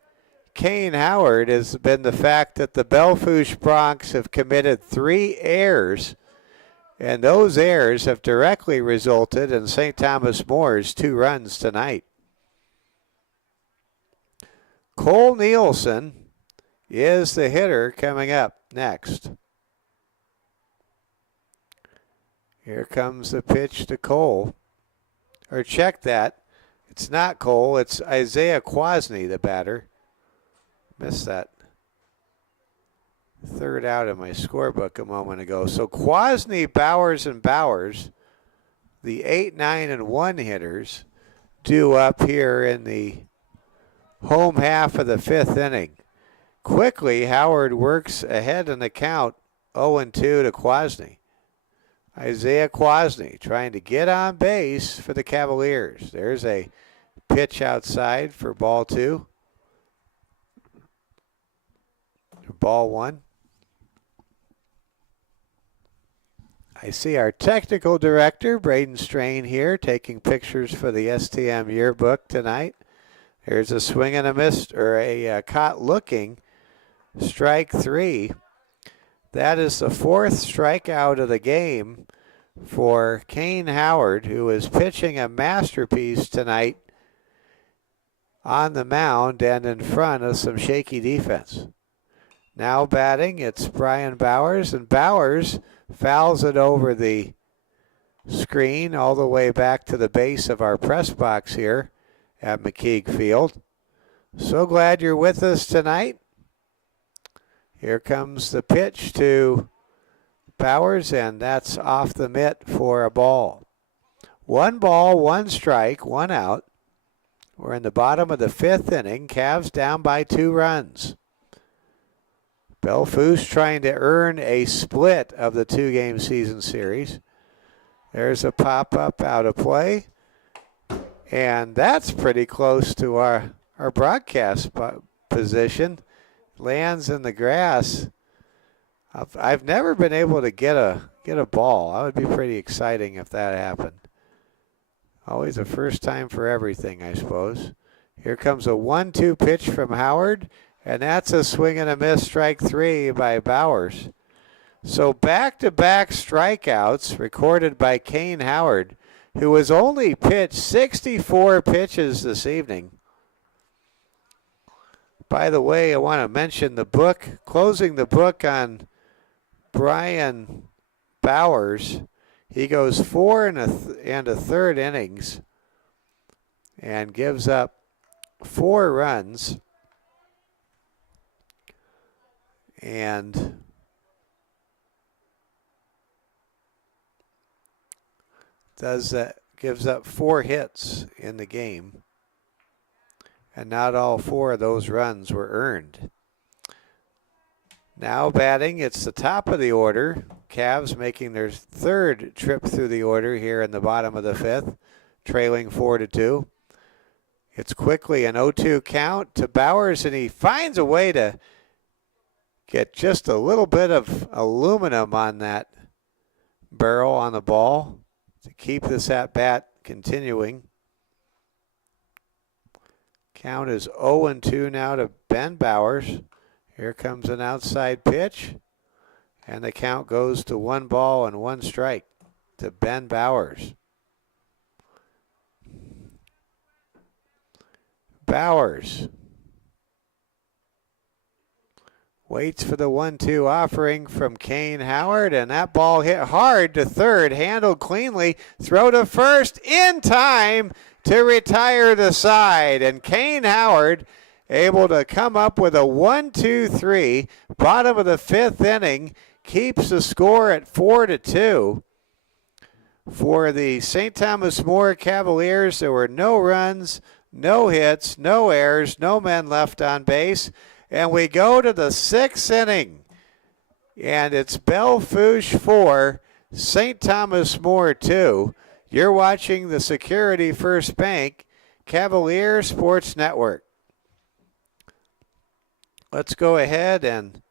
Kane Howard has been the fact that the Belle Fouche Broncs have committed 3 errors, and those errors have directly resulted in St. Thomas More's 2 runs tonight. Cole Nielsen is the hitter coming up next. Here comes the pitch to Cole. Or check that. It's not Cole. It's Isaiah Kwasny, the batter. Missed that third out of my scorebook a moment ago. So Kwasny, Bowers, and Bowers, the 8, 9, and 1 hitters, due up here in the home half of the 5th inning. Quickly, Howard works ahead in the count, 0-2 to Kwasny. Isaiah Kwasny trying to get on base for the Cavaliers. There's a pitch outside for ball 2. Ball 1. I see our technical director, Braden Strain, here taking pictures for the STM yearbook tonight. There's a swing and a miss, or a caught looking, strike 3. That is the 4th strikeout of the game for Kane Howard, who is pitching a masterpiece tonight on the mound and in front of some shaky defense. Now batting, it's Brian Bowers, and Bowers fouls it over the screen all the way back to the base of our press box here at McKeague Field. So glad you're with us tonight. Here comes the pitch to Bowers, and that's off the mitt for a ball. 1 ball, 1 strike, 1 out. We're in the bottom of the 5th inning. Cavs down by 2 runs. Belle Fouche trying to earn a split of the 2-game season series. There's a pop-up out of play. And that's pretty close to our broadcast position. Lands in the grass. I've never been able to get a ball. That would be pretty exciting if that happened. Always a first time for everything, I suppose. Here comes a 1-2 pitch from Howard, and that's a swing and a miss, strike 3 by Bowers. So back-to-back strikeouts recorded by Kane Howard, who has only pitched 64 pitches this evening. By the way, I want to mention the book, closing the book on Brian Bowers. He goes 4 and a third innings and gives up 4 runs and gives up 4 hits in the game. And not all 4 of those runs were earned. Now batting, it's the top of the order. Cavs making their 3rd trip through the order here in the bottom of the 5th, trailing 4-2. It's quickly an 0-2 count to Bowers, and he finds a way to get just a little bit of aluminum on that barrel on the ball to keep this at-bat continuing. Count is 0-2 now to Ben Bowers. Here comes an outside pitch, and the count goes to 1 ball and 1 strike to Ben Bowers. Bowers waits for the 1-2 offering from Kane Howard, and that ball hit hard to third, handled cleanly, throw to first in time to retire the side, and Kane Howard able to come up with a 1-2-3, bottom of the 5th inning, keeps the score at 4-2. For the St. Thomas More Cavaliers, there were no runs, no hits, no errors, no men left on base, and we go to the 6th inning, and it's Belle Fouche 4, St. Thomas More 2. You're watching the Security First Bank Cavalier Sports Network. Let's go ahead and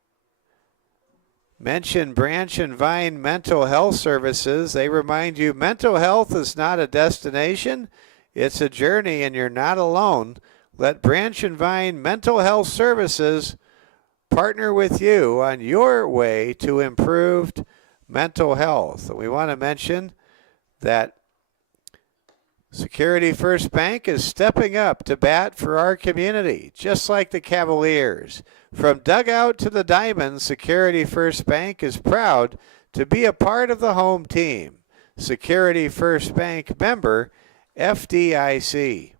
mention Branch and Vine Mental Health Services. They remind you mental health is not a destination, it's a journey, and you're not alone. Let Branch and Vine Mental Health Services partner with you on your way to improved mental health. And we want to mention that Security First Bank is stepping up to bat for our community, just like the Cavaliers. From dugout to the diamond, Security First Bank is proud to be a part of the home team. Security First Bank member, FDIC.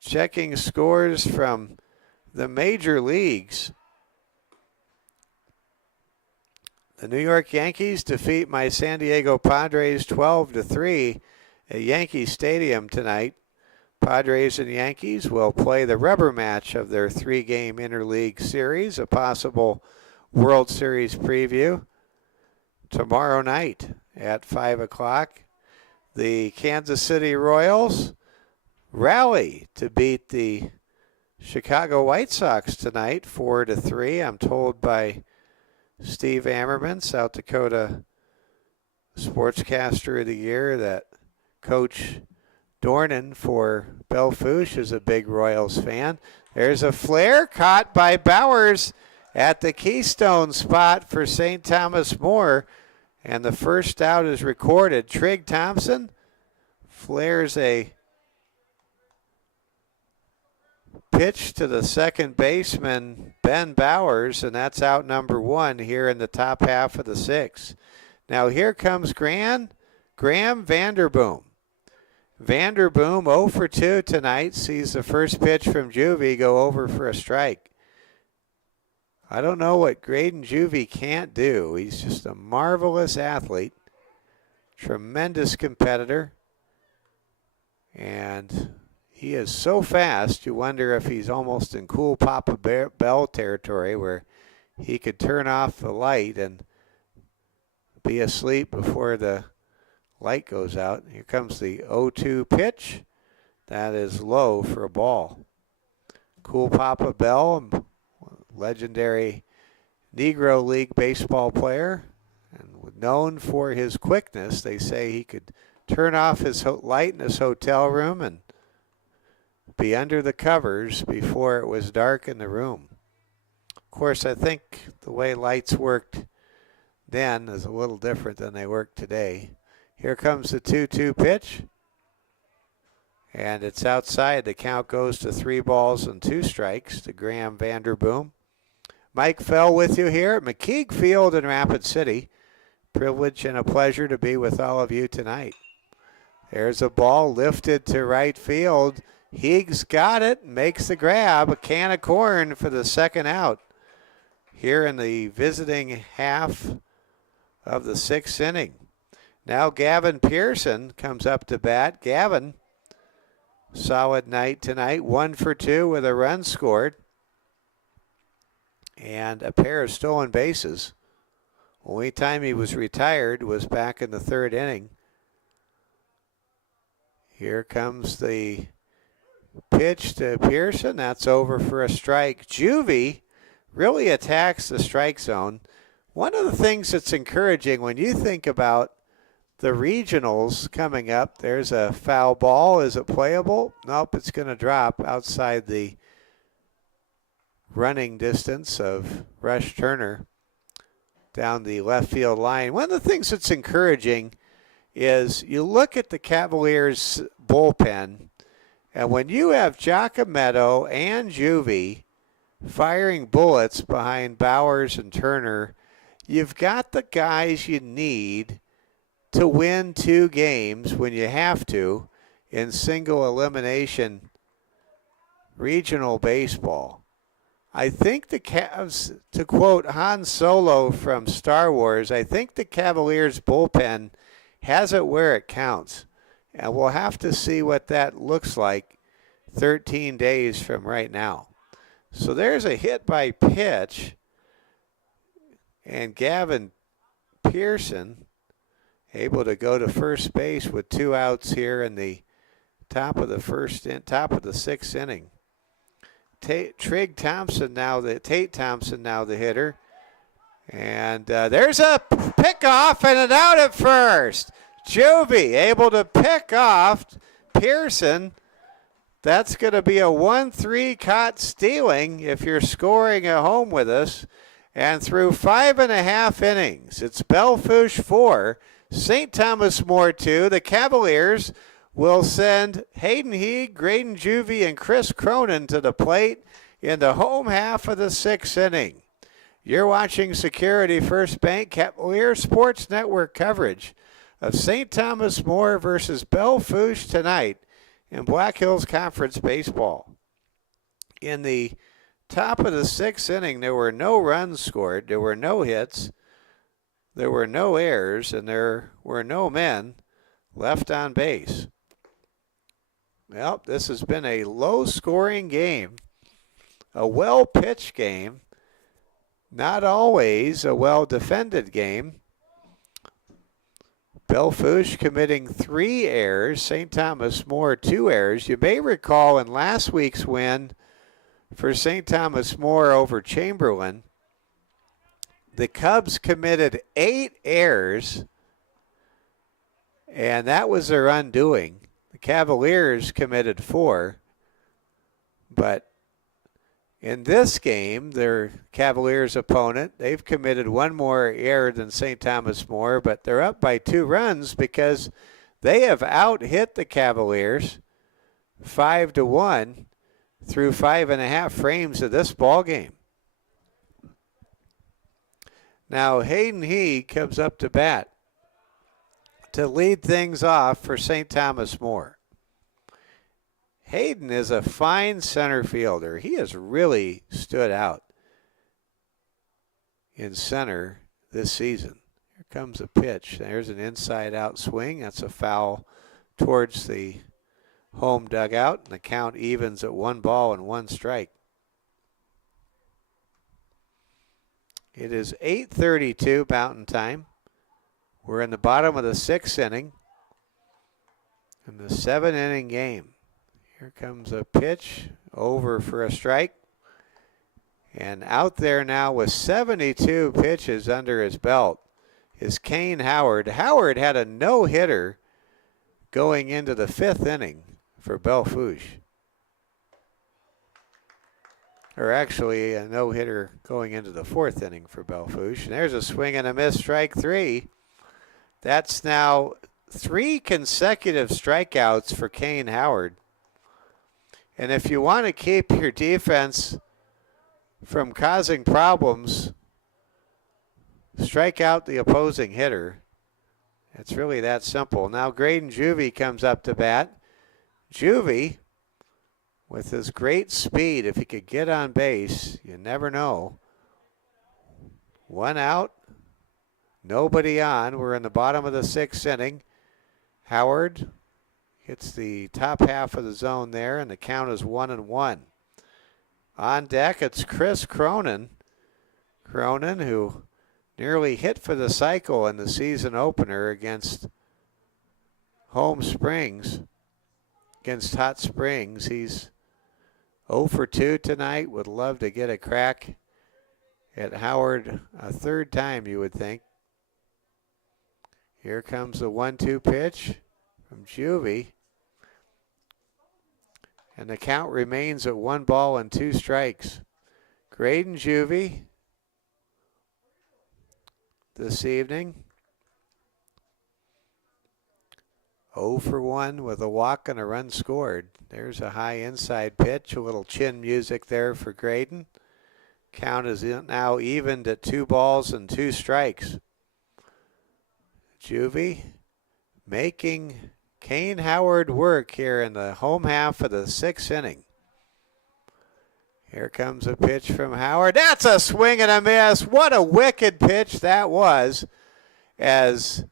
Checking scores from the major leagues. The New York Yankees defeat my San Diego Padres 12-3 at Yankee Stadium tonight. Padres and Yankees will play the rubber match of their 3-game interleague series, a possible World Series preview tomorrow night at 5 o'clock. The Kansas City Royals rally to beat the Chicago White Sox tonight 4-3. I'm told by Steve Ammerman, South Dakota Sportscaster of the Year, that Coach Dornan for Belle Fouche is a big Royals fan. There's a flare caught by Bowers at the Keystone spot for St. Thomas More, and the first out is recorded. Trig Thompson flares a pitch to the second baseman, Ben Bowers, and that's out number 1 here in the top half of the 6th. Now here comes Graham Vanderboom. Vanderboom 0 for 2 tonight, sees the first pitch from Juvie go over for a strike. I don't know what Graydon Juvie can't do. He's just a marvelous athlete, tremendous competitor, and he is so fast you wonder if he's almost in cool Papa Bell territory where he could turn off the light and be asleep before the light goes out. Here comes the 0-2 pitch. That is low for a ball. Cool Papa Bell, legendary Negro League baseball player, and known for his quickness. They say he could turn off his light in his hotel room and be under the covers before it was dark in the room. Of course, I think the way lights worked then is a little different than they work today. Here comes the 2-2 pitch, and it's outside. The count goes to 3 balls and 2 strikes to Graham Vanderboom. Mike Fell with you here at McKeague Field in Rapid City. Privilege and a pleasure to be with all of you tonight. There's a ball lifted to right field. Higgs got it, makes the grab. A can of corn for the second out here in the visiting half of the sixth inning. Now Gavin Pearson comes up to bat. Gavin, solid night tonight, 1 for 2 with a run scored and a pair of stolen bases. Only time he was retired was back in the third inning. Here comes the pitch to Pearson. That's over for a strike. Juvie really attacks the strike zone. One of the things that's encouraging when you think about the regionals coming up, there's a foul ball. Is it playable? Nope, it's going to drop outside the running distance of Rush Turner down the left field line. One of the things that's encouraging is you look at the Cavaliers bullpen, and when you have Giacometto and Juvie firing bullets behind Bowers and Turner, you've got the guys you need to win 2 games when you have to in single elimination regional baseball. I think the Cavs, to quote Han Solo from Star Wars, I think the Cavaliers bullpen has it where it counts. And we'll have to see what that looks like 13 days from right now. So there's a hit by pitch. And Gavin Pearson able to go to first base with 2 outs here in the top of the sixth inning. Tate Thompson now the hitter. And there's a pickoff and an out at first. Juvie able to pick off Pearson. That's going to be a 1-3 caught stealing if you're scoring at home with us. And through 5.5 innings, it's Belle Fouche 4, St. Thomas More 2. The Cavaliers will send Hayden Heeg, Graydon Juvie, and Chris Cronin to the plate in the home half of the sixth inning. You're watching Security First Bank Cavalier Sports Network coverage of St. Thomas More versus Belle Fouche tonight in Black Hills Conference Baseball. In the top of the sixth inning, there were no runs scored, there were no hits, there were no errors, and there were no men left on base. Well, this has been a low-scoring game, a well-pitched game, not always a well-defended game. Belle Fouche committing 3 errors, St. Thomas More 2 errors. You may recall in last week's win for St. Thomas More over Chamberlain, the Cubs committed 8 errors, and that was their undoing. The Cavaliers committed 4, but in this game, their Cavaliers opponent, they've committed 1 more error than St. Thomas More, but they're up by 2 runs because they have out-hit the Cavaliers 5-1 through 5.5 frames of this ball game. Now Hayden Heeg comes up to bat to lead things off for St. Thomas More. Hayden is a fine center fielder. He has really stood out in center this season. Here comes a pitch. There's an inside-out swing. That's a foul towards the home dugout, and the count evens at 1 ball and 1 strike. It is 8:32 Mountain Time. We're in the bottom of the 6th inning in the 7-inning game. Here comes a pitch, over for a strike. And out there now with 72 pitches under his belt is Kane Howard. Howard had a no-hitter going into the 5th inning for Belle Fouche. Or actually a no-hitter going into the 4th inning for Belle Fouche. And there's a swing and a miss, strike 3. That's now 3 consecutive strikeouts for Kane Howard. And if you want to keep your defense from causing problems strike out the opposing hitter. It's really that simple. Now Graydon Juvie comes up to bat. Juvie, with his great speed, if he could get on base, you never know. One out, nobody on. We're in the bottom of the 6th inning. Howard hits the top half of the zone there, and the count is 1-1. On deck, it's Chris Cronin. Cronin, who nearly hit for the cycle in the season opener against Home Springs, against Hot Springs. He's 0 for 2 tonight. Would love to get a crack at Howard a third time, you would think. Here comes the 1-2 pitch from Juvie. And the count remains at 1 ball and 2 strikes. Graydon Juvie this evening. 0 for 1 with a walk and a run scored. There's a high inside pitch, a little chin music there for Graydon. Count is now evened at 2 balls and 2 strikes. Juvie making Kane Howard work here in the home half of the 6th inning. Here comes a pitch from Howard. That's a swing and a miss. What a wicked pitch that was, as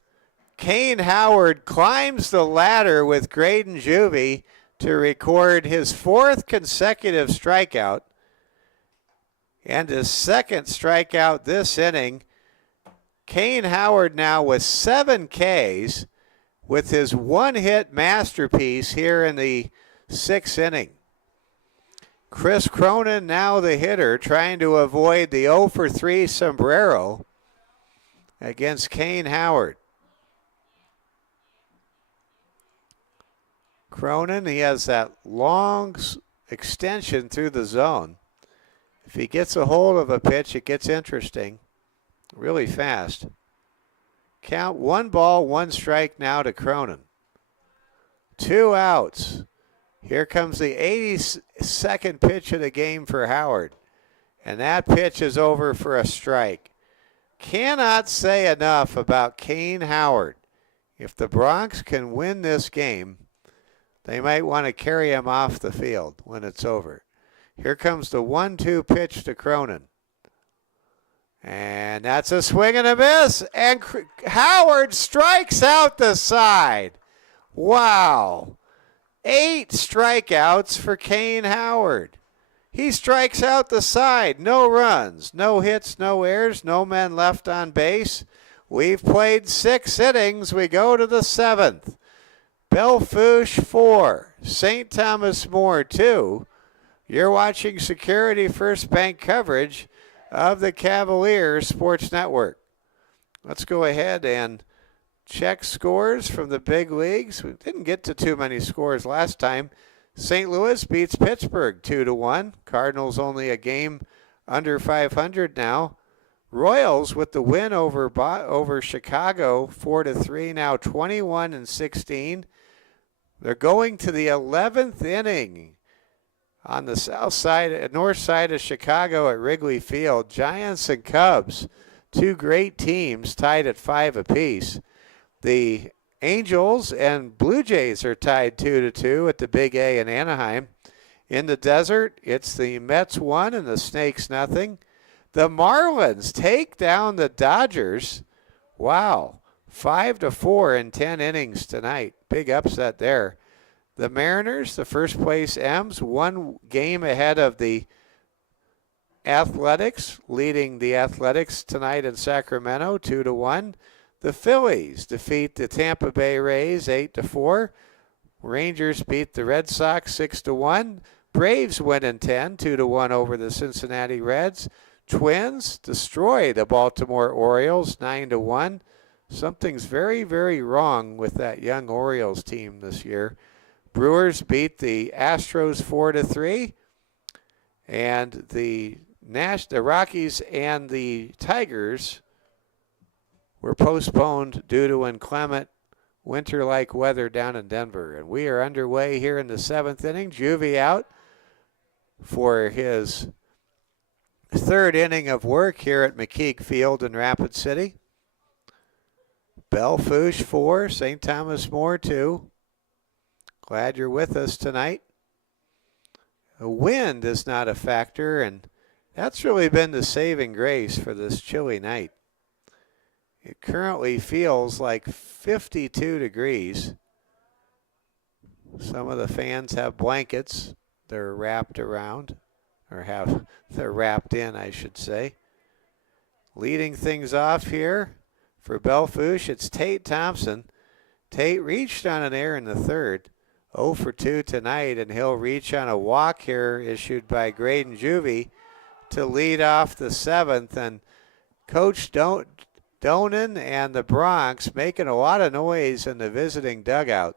Kane Howard climbs the ladder with Graydon Juvie to record his 4th consecutive strikeout and his 2nd strikeout this inning. Kane Howard now with 7 Ks with his 1-hit masterpiece here in the 6th inning. Chris Cronin now the hitter, trying to avoid the 0 for 3 sombrero against Kane Howard. Cronin, he has that long extension through the zone. If he gets a hold of a pitch, it gets interesting really fast. Count 1 ball, 1 strike now to Cronin. 2 outs. Here comes the 82nd pitch of the game for Howard. And that pitch is over for a strike. Cannot say enough about Kane Howard. If the Bronx can win this game, they might want to carry him off the field when it's over. Here comes the 1-2 pitch to Cronin. And that's a swing and a miss. And Howard strikes out the side. Wow. 8 strikeouts for Kane Howard. He strikes out the side. No runs, no hits, no errors, no men left on base. We've played 6 innings. We go to the 7th. Belle Fouche 4, St. Thomas More 2. You're watching Security First Bank coverage of the Cavaliers Sports Network. Let's go ahead and check scores from the big leagues. We didn't get to too many scores last time. St. Louis beats Pittsburgh 2-1. Cardinals only a game under 500 now. Royals with the win over Chicago 4-3, now 21-16. They're going to the 11th inning on the north side of Chicago at Wrigley Field. Giants and Cubs, 2 great teams tied at 5 apiece. The Angels and Blue Jays are tied 2-2 at the Big A in Anaheim. In the desert, it's the Mets 1 and the Snakes 0. The Marlins take down the Dodgers. Wow, 5-4 in 10 innings tonight. Big upset there. The Mariners, the first place M's, 1 game ahead of the Athletics, leading the Athletics tonight in Sacramento 2-1. The Phillies defeat the Tampa Bay Rays 8-4. Rangers beat the Red Sox 6-1. Braves win in 10, 2-1 over the Cincinnati Reds. Twins destroy the Baltimore Orioles 9-1. Something's very, very wrong with that young Orioles team this year. Brewers beat the Astros 4-3. And the Rockies and the Tigers were postponed due to inclement winter-like weather down in Denver. And we are underway here in the 7th inning. Juvie out for his third inning of work here at McKeague Field in Rapid City. Belle Fouche 4, St. Thomas More 2. Glad you're with us tonight. The wind is not a factor, and that's really been the saving grace for this chilly night. It currently feels like 52 degrees. Some of the fans have blankets they're wrapped around, or they're wrapped in, I should say. Leading things off here for Belle Fouche, it's Tate Thompson. Tate reached on an error in the third. 0 for 2 tonight, and he'll reach on a walk here issued by Graydon Juvie to lead off the seventh. And Coach Donan and the Bronx making a lot of noise in the visiting dugout.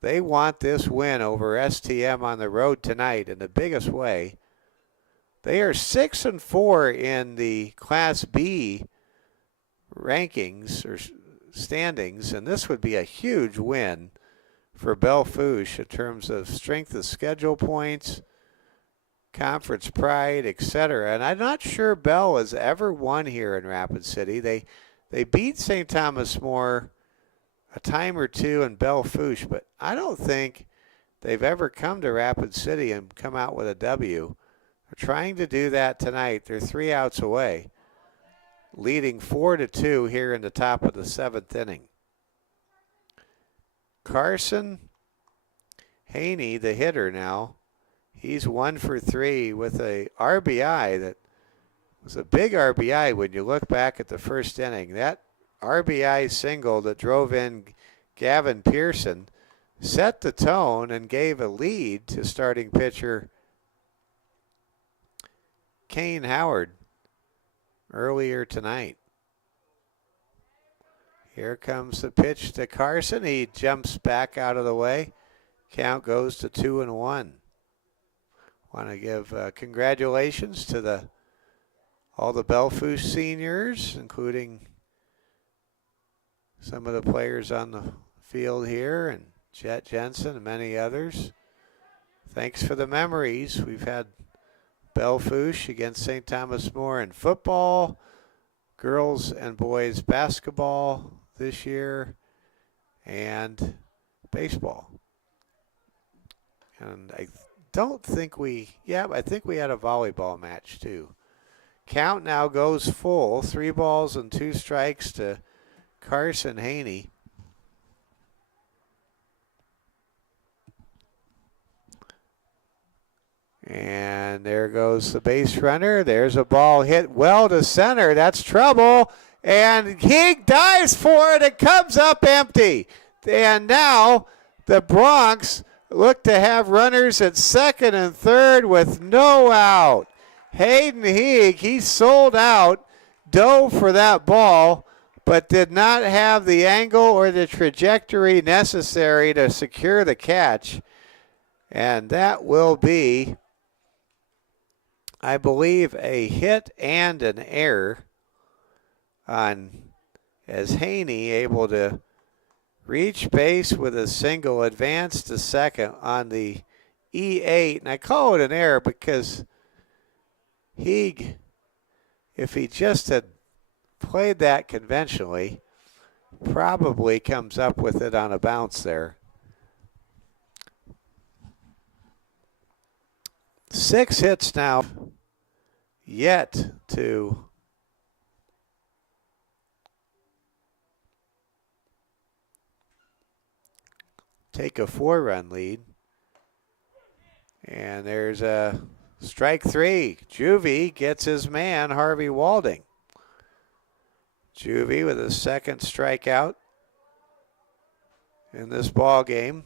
They want this win over STM on the road tonight in the biggest way. They are 6-4 in the Class B rankings or standings, and this would be a huge win for Belle Fouche in terms of strength of schedule points, conference pride, etc. And I'm not sure Belle has ever won here in Rapid City. They beat St. Thomas More a time or two in Belle Fouche, but I don't think they've ever come to Rapid City and come out with a W. They're trying to do that tonight. They're 3 outs away, leading 4-2 here in the top of the seventh inning. Carson Haney, the hitter now, he's 1 for 3 with a RBI that was a big RBI when you look back at the first inning. That RBI single that drove in Gavin Pearson set the tone and gave a lead to starting pitcher Kane Howard earlier tonight. Here comes the pitch to Carson. He jumps back out of the way. Count goes to 2-1. Want to give congratulations to all the Belle Fouche seniors, including some of the players on the field here, and Jet Jensen and many others. Thanks for the memories. We've had Belle Fouche against St. Thomas More in football, girls and boys basketball this year, and baseball. And I think we had a volleyball match too. Count now goes full, 3 balls and 2 strikes to Carson Haney. And there goes the base runner. There's a ball hit well to center. That's trouble. And he dives for it. It comes up empty. And now the Bronx look to have runners at second and third with no out. Hayden Heeg, he sold out, dove for that ball, but did not have the angle or the trajectory necessary to secure the catch. And that will be, I believe, a hit and an error on as Haney able to reach base with a single, advance to second on the E8. And I call it an error because Heeg, if he just had played that conventionally, probably comes up with it on a bounce there. 6 hits now, yet to take a 4-run lead. And there's a strike 3. Juvie gets his man, Harvey Walding. Juvie with a second strikeout in this ball game,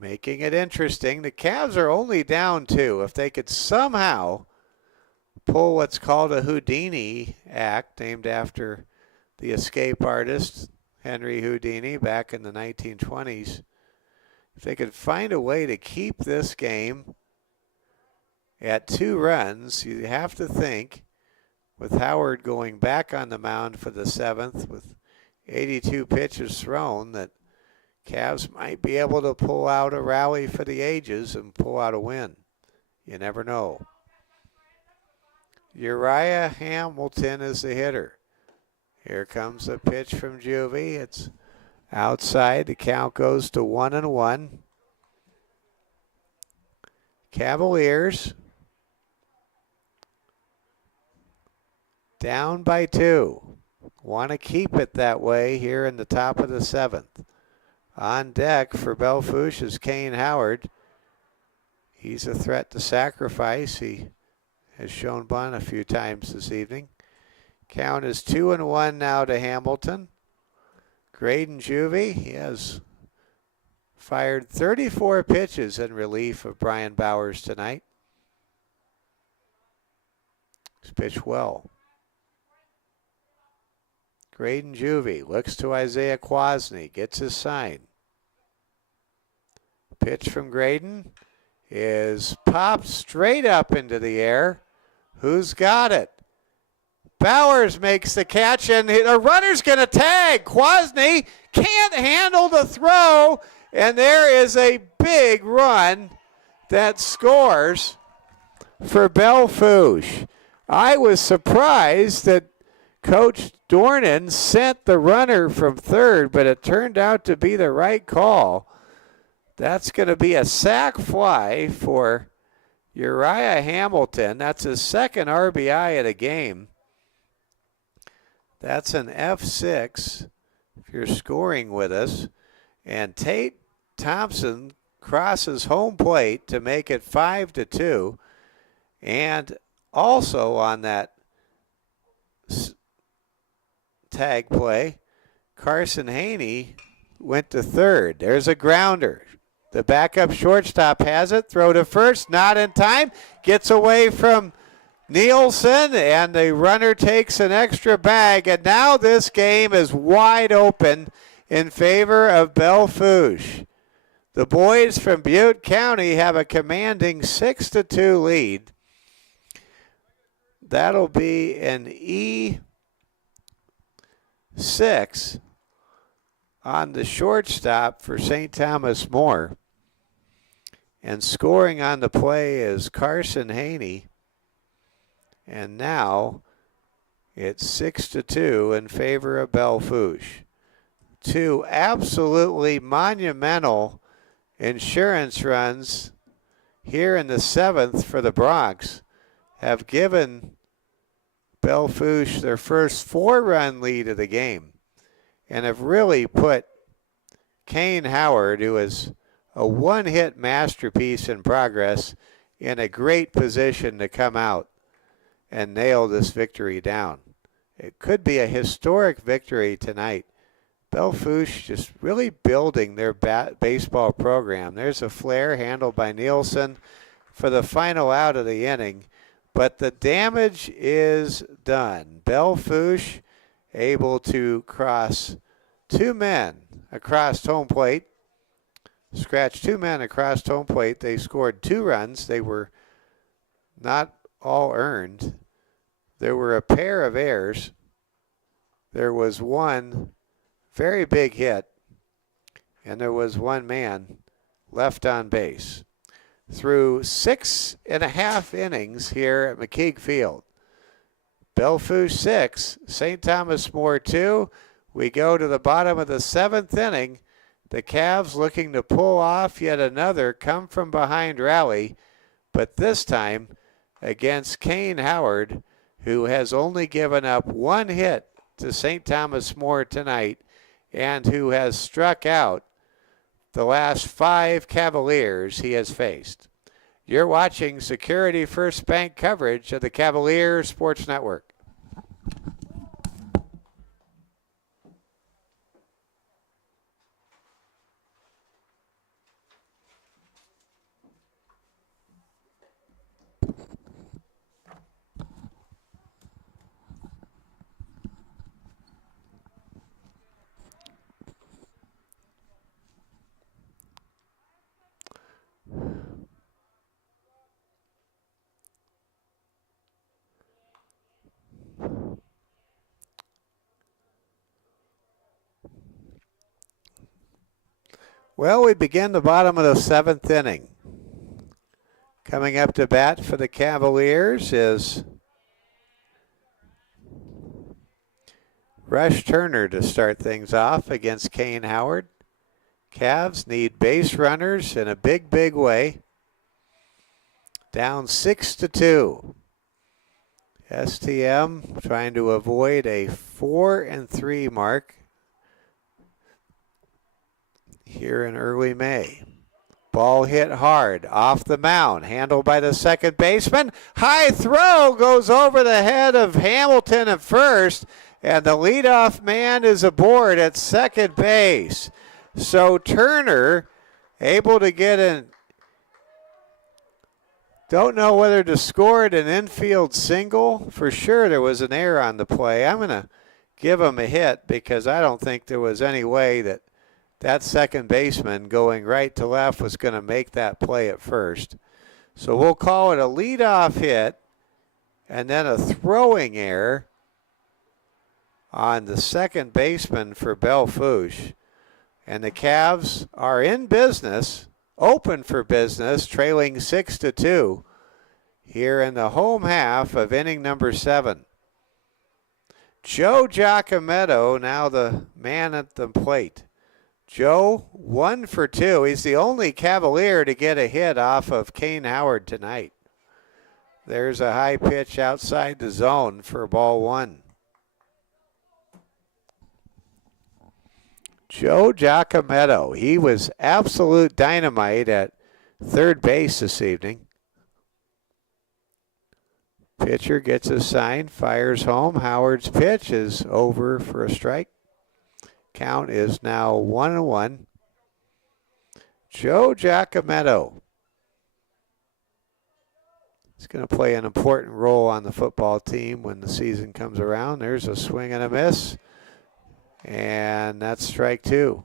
making it interesting. The Cavs are only down 2. If they could somehow pull what's called a Houdini act, named after the escape artist Henry Houdini back in the 1920s, if they could find a way to keep this game at 2 runs, you have to think, with Howard going back on the mound for the 7th with 82 pitches thrown, that Cavs might be able to pull out a rally for the ages and pull out a win. You never know. Uriah Hamilton is the hitter. Here comes a pitch from Juvie. It's outside. The count goes to 1-1. Cavaliers down by 2. Want to keep it that way here in the top of the 7th. On deck for Belle Fouche is Kane Howard. He's a threat to sacrifice. He has shown bunt a few times this evening. Count is 2-1 now to Hamilton. Graydon Juvie, he has fired 34 pitches in relief of Brian Bowers tonight. He's pitched well. Graydon Juvie looks to Isaiah Kwasny, gets his sign. Pitch from Graydon is popped straight up into the air. Who's got it? Bowers makes the catch, and a runner's going to tag. Kwasny can't handle the throw, and there is a big run that scores for Belle Fouche. I was surprised that Coach Dornan sent the runner from third, but it turned out to be the right call. That's going to be a sac fly for Uriah Hamilton. That's his second RBI of the game. That's an F6 if you're scoring with us. And Tate Thompson crosses home plate to make it 5-2. And also on that tag play, Carson Haney went to third. There's a grounder. The backup shortstop has it. Throw to first, not in time. Gets away from Nielsen, and the runner takes an extra bag. And now this game is wide open in favor of Belle Fouche. The boys from Butte County have a commanding 6-2 lead. That'll be an E6 on the shortstop for St. Thomas More. And scoring on the play is Carson Haney. And now it's 6-2 in favor of Belle Fouche. 2 absolutely monumental insurance runs here in the 7th for the Bronx have given Belle Fouche their first 4-run lead of the game, and have really put Kane Howard, who is a one-hit masterpiece in progress, in a great position to come out and nail this victory down. It could be a historic victory tonight. Belle Fouche just really building their baseball program. There's a flare handled by Nielsen for the final out of the inning, but the damage is done. Belle Fouche able to cross 2 men across home plate, scratch 2 men across home plate. They scored 2 runs. They were not all earned. There were a pair of errors. There was one very big hit, and there was 1 man left on base. Through 6.5 innings here at McKeague Field, Belle Fouche 6, St. Thomas More 2. We go to the bottom of the 7th inning. The Cavs looking to pull off yet another come-from-behind rally, but this time against Kane Howard, who has only given up 1 hit to St. Thomas More tonight and who has struck out the last 5 Cavaliers he has faced. You're watching Security First Bank coverage of the Cavalier Sports Network. Well, we begin the bottom of the 7th inning. Coming up to bat for the Cavaliers is Rush Turner to start things off against Kane Howard. Cavs need base runners in a big, big way. Down 6-2. STM trying to avoid a 4-3 mark here in early May. Ball hit hard off the mound, handled by the second baseman. High throw goes over the head of Hamilton at first, and the leadoff man is aboard at second base. So Turner able to get in. Don't know whether to score it an infield single. For sure there was an error on the play. I'm going to give him a hit because I don't think there was any way that that second baseman going right to left was going to make that play at first. So we'll call it a leadoff hit and then a throwing error on the second baseman for Belle Fouche. And the Cavs are in business, open for business, trailing 6-2 here in the home half of inning number 7. Joe Giacometto now the man at the plate. Joe, 1 for 2. He's the only Cavalier to get a hit off of Kane Howard tonight. There's a high pitch outside the zone for ball 1. Joe Giacometto, he was absolute dynamite at third base this evening. Pitcher gets a sign, fires home. Howard's pitch is over for a strike. Count is now 1-1. Joe Giacometto is going to play an important role on the football team when the season comes around. There's a swing and a miss. And that's strike 2.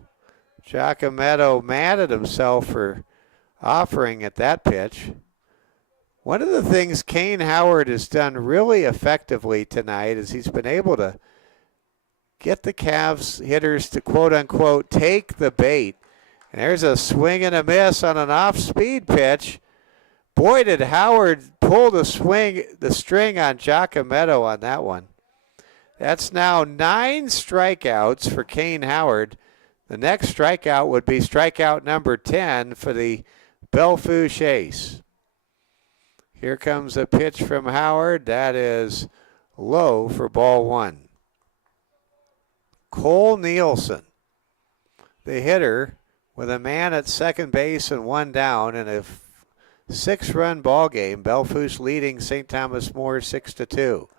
Giacometto mad at himself for offering at that pitch. One of the things Kane Howard has done really effectively tonight is he's been able to get the Cavs hitters to quote-unquote take the bait. And there's a swing and a miss on an off-speed pitch. Boy, did Howard pull the string on Giacometto on that one. That's now 9 strikeouts for Kane Howard. The next strikeout would be strikeout number 10 for the Belle Fouche ace. Here comes a pitch from Howard. That is low for ball 1. Cole Nielsen, the hitter, with a man at second base and 1 down in a 6-run ball game. Belle Fouche leading St. Thomas More 6-2.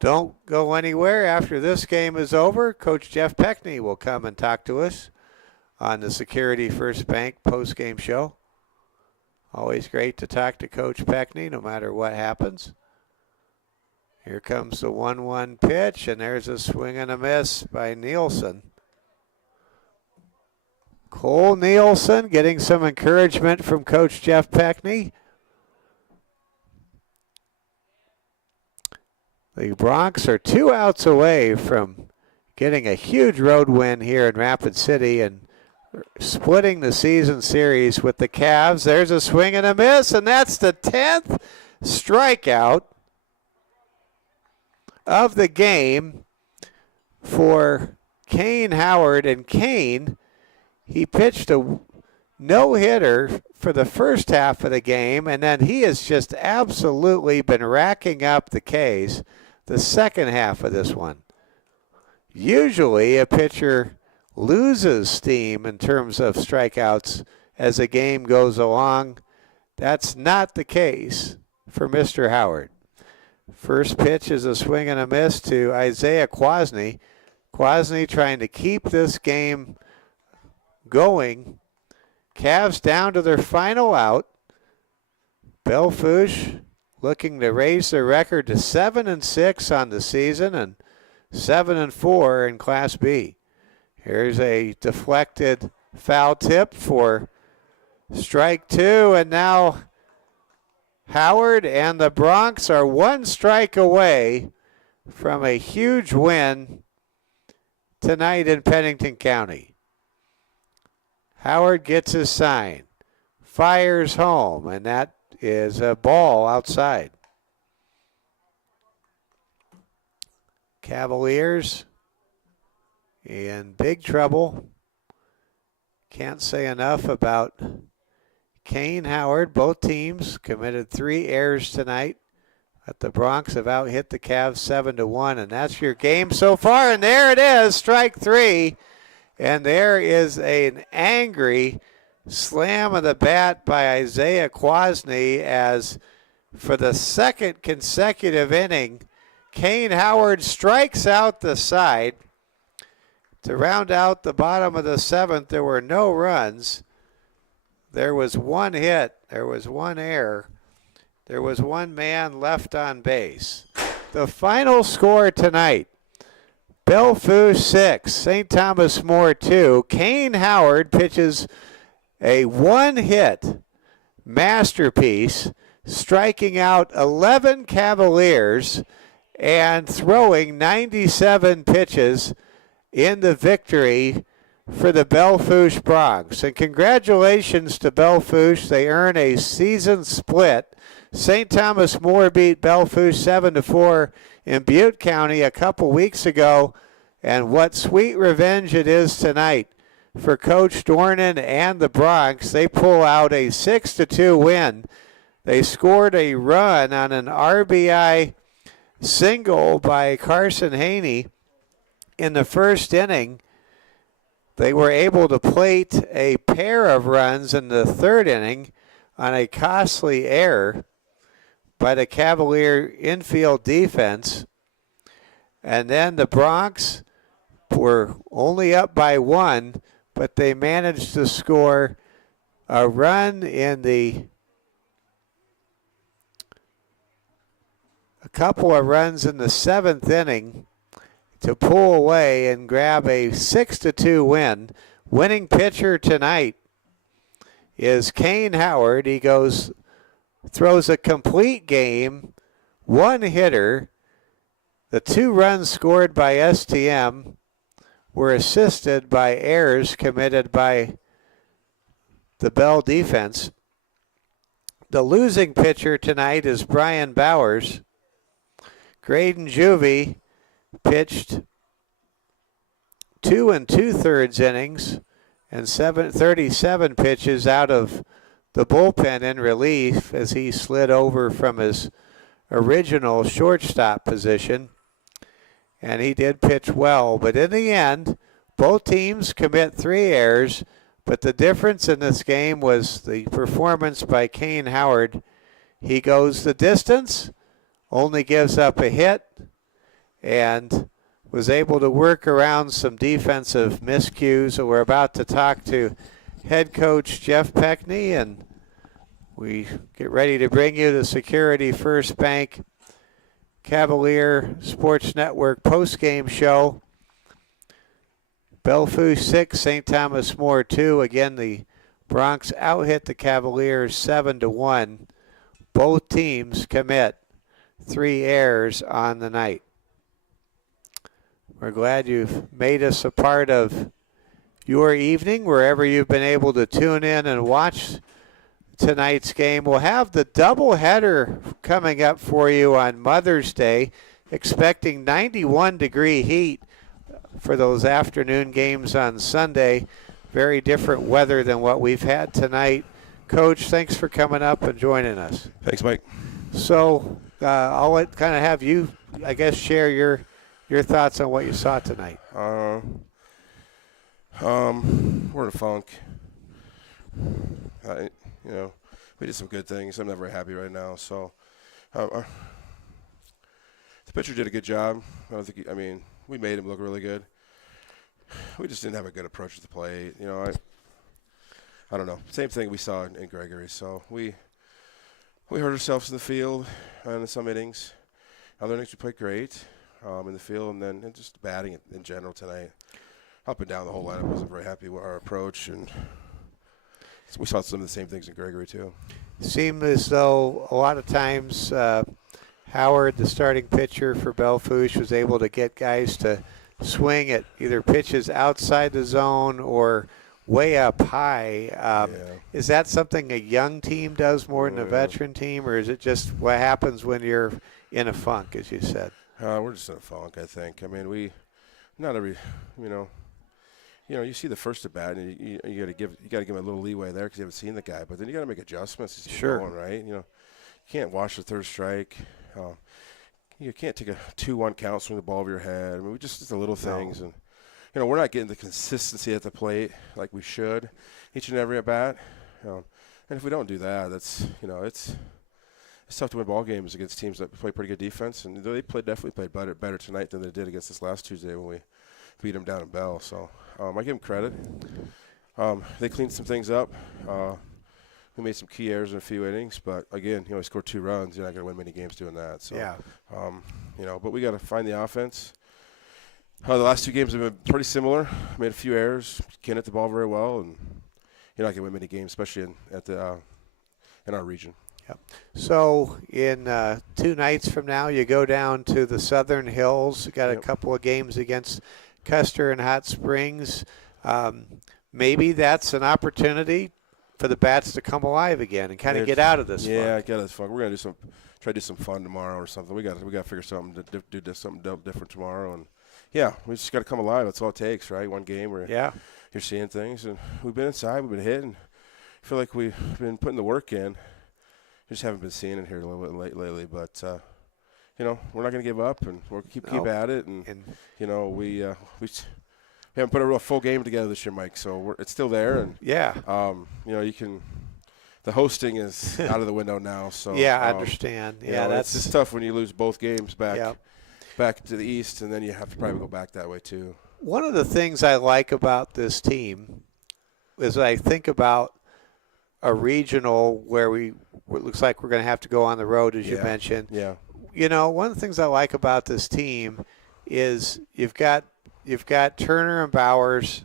Don't go anywhere. After this game is over, Coach Jeff Peckney will come and talk to us on the Security First Bank post-game show. Always great to talk to Coach Peckney no matter what happens. Here comes the 1-1 pitch, and there's a swing and a miss by Nielsen. Cole Nielsen getting some encouragement from Coach Jeff Peckney. The Broncs are 2 outs away from getting a huge road win here in Rapid City and splitting the season series with the Cavs. There's a swing and a miss, and that's the 10th strikeout of the game for Kane Howard. And Kane, he pitched a no-hitter for the first half of the game, and then he has just absolutely been racking up the Ks the second half of this one. Usually a pitcher loses steam in terms of strikeouts as the game goes along. That's not the case for Mr. Howard. First pitch is a swing and a miss to Isaiah Quasney. Quasney trying to keep this game going. Cavs down to their final out. Belle Fouche looking to raise their record to 7-6 on the season and 7-4 in Class B. Here's a deflected foul tip for strike 2, and now Howard and the Broncs are 1 strike away from a huge win tonight in Pennington County. Howard gets his sign, fires home, and that is a ball outside. Cavaliers in big trouble. Can't say enough about Kane Howard. Both teams committed 3 errors tonight. But the Bronx have out-hit the Cavs 7-1, and that's your game so far. And there it is, strike 3. And there is an angry slam of the bat by Isaiah Quasney as for the second consecutive inning, Kane Howard strikes out the side. To round out the bottom of the 7th, there were no runs. There was 1 hit. There was 1 error. There was 1 man left on base. The final score tonight, Belle Fouche 6, St. Thomas More 2. Kane Howard pitches a 1-hit masterpiece, striking out 11 Cavaliers and throwing 97 pitches in the victory for the Belle Fouche Bronx. And congratulations to Belle Fouche. They earn a season split. St. Thomas More beat Belle Fouche 7-4 in Butte County a couple weeks ago. And what sweet revenge it is tonight for Coach Dornan and the Bronx. They pull out a 6-2 win. They scored a run on an RBI single by Carson Haney in the first inning. They were able to plate a pair of runs in the 3rd inning on a costly error by the Cavalier infield defense. And then the Bronx were only up by 1, but they managed to score a run in a couple of runs in the 7th inning to pull away and grab a 6-2 win. Winning pitcher tonight is Kane Howard. He throws a complete game, 1 hitter. The 2 runs scored by STM were assisted by errors committed by the Bell defense. The losing pitcher tonight is Brian Bowers. Graydon Juvie pitched 2 2/3 innings and 37 pitches out of the bullpen in relief as he slid over from his original shortstop position. And he did pitch well. But in the end, both teams commit 3 errors. But the difference in this game was the performance by Kane Howard. He goes the distance, only gives up a hit, and was able to work around some defensive miscues. So we're about to talk to head coach Jeff Peckney, and we get ready to bring you the Security First Bank Cavalier Sports Network postgame show. Belle Fouche 6, St. Thomas More 2. Again, the Bronx out-hit the Cavaliers 7-1. Both teams commit 3 errors on the night. We're glad you've made us a part of your evening wherever you've been able to tune in and watch tonight's game. We'll have the doubleheader coming up for you on Mother's Day, expecting 91-degree heat for those afternoon games on Sunday. Very different weather than what we've had tonight. Coach, thanks for coming up and joining us. Thanks, Mike. So I'll kind of have you, I guess, share your thoughts on what you saw tonight. We're in a funk. We did some good things. I'm not very happy right now. So the pitcher did a good job. We made him look really good. We just didn't have a good approach to the plate. I don't know. Same thing we saw in Gregory. So we hurt ourselves in the field in some innings. Other innings we played great in the field, and then just batting in general tonight. Up and down the whole lineup, wasn't very happy with our approach, and we saw some of the same things in Gregory too. Seemed as though a lot of times Howard, the starting pitcher for Belle Fouche, was able to get guys to swing at either pitches outside the zone or way up high. Is that something a young team does more than a veteran team, or is it just what happens when you're in a funk, as you said? We're just in a funk, I think. not every, you know, you see the first at bat, and you got to give him a little leeway there because you haven't seen the guy. But then you got to make adjustments as you're going, right? You can't watch the third strike. You can't take a 2-1 count, swing the ball over your head. I mean, just the little things, and we're not getting the consistency at the plate like we should each and every at bat. And if we don't do that, that's it's tough to win ball games against teams that play pretty good defense, and they definitely played better tonight than they did against us last Tuesday when we beat them down in Belle. So I give them credit. They cleaned some things up. We made some key errors in a few innings, but again, we scored 2 runs. You're not going to win many games doing that. So, yeah. But we got to find the offense. The last 2 games have been pretty similar. Made a few errors. Can't hit the ball very well, and you're not going to win many games, especially in our region. Yep. So in 2 nights from now, you go down to the Southern Hills. You got a couple of games against Custer and Hot Springs. Maybe that's an opportunity for the bats to come alive again and kind of get out of this. Yeah, get out of this funk. We're gonna try to do some fun tomorrow or something. We got to figure something to do something different tomorrow, and we just got to come alive. That's all it takes, right? One game where you're seeing things, and we've been inside, we've been hitting. I feel like we've been putting the work in. Just haven't been seeing it here a little bit lately, but we're not gonna give up, and we'll keep at it, and we haven't put a real full game together this year, Mike. So it's still there, and you can. The hosting is out of the window now. So I understand. That's it's tough when you lose both games back to the East, and then you have to probably go back that way too. One of the things I like about this team is I think about a regional where it looks like we're going to have to go on the road, as you mentioned. Yeah. One of the things I like about this team is you've got Turner and Bowers,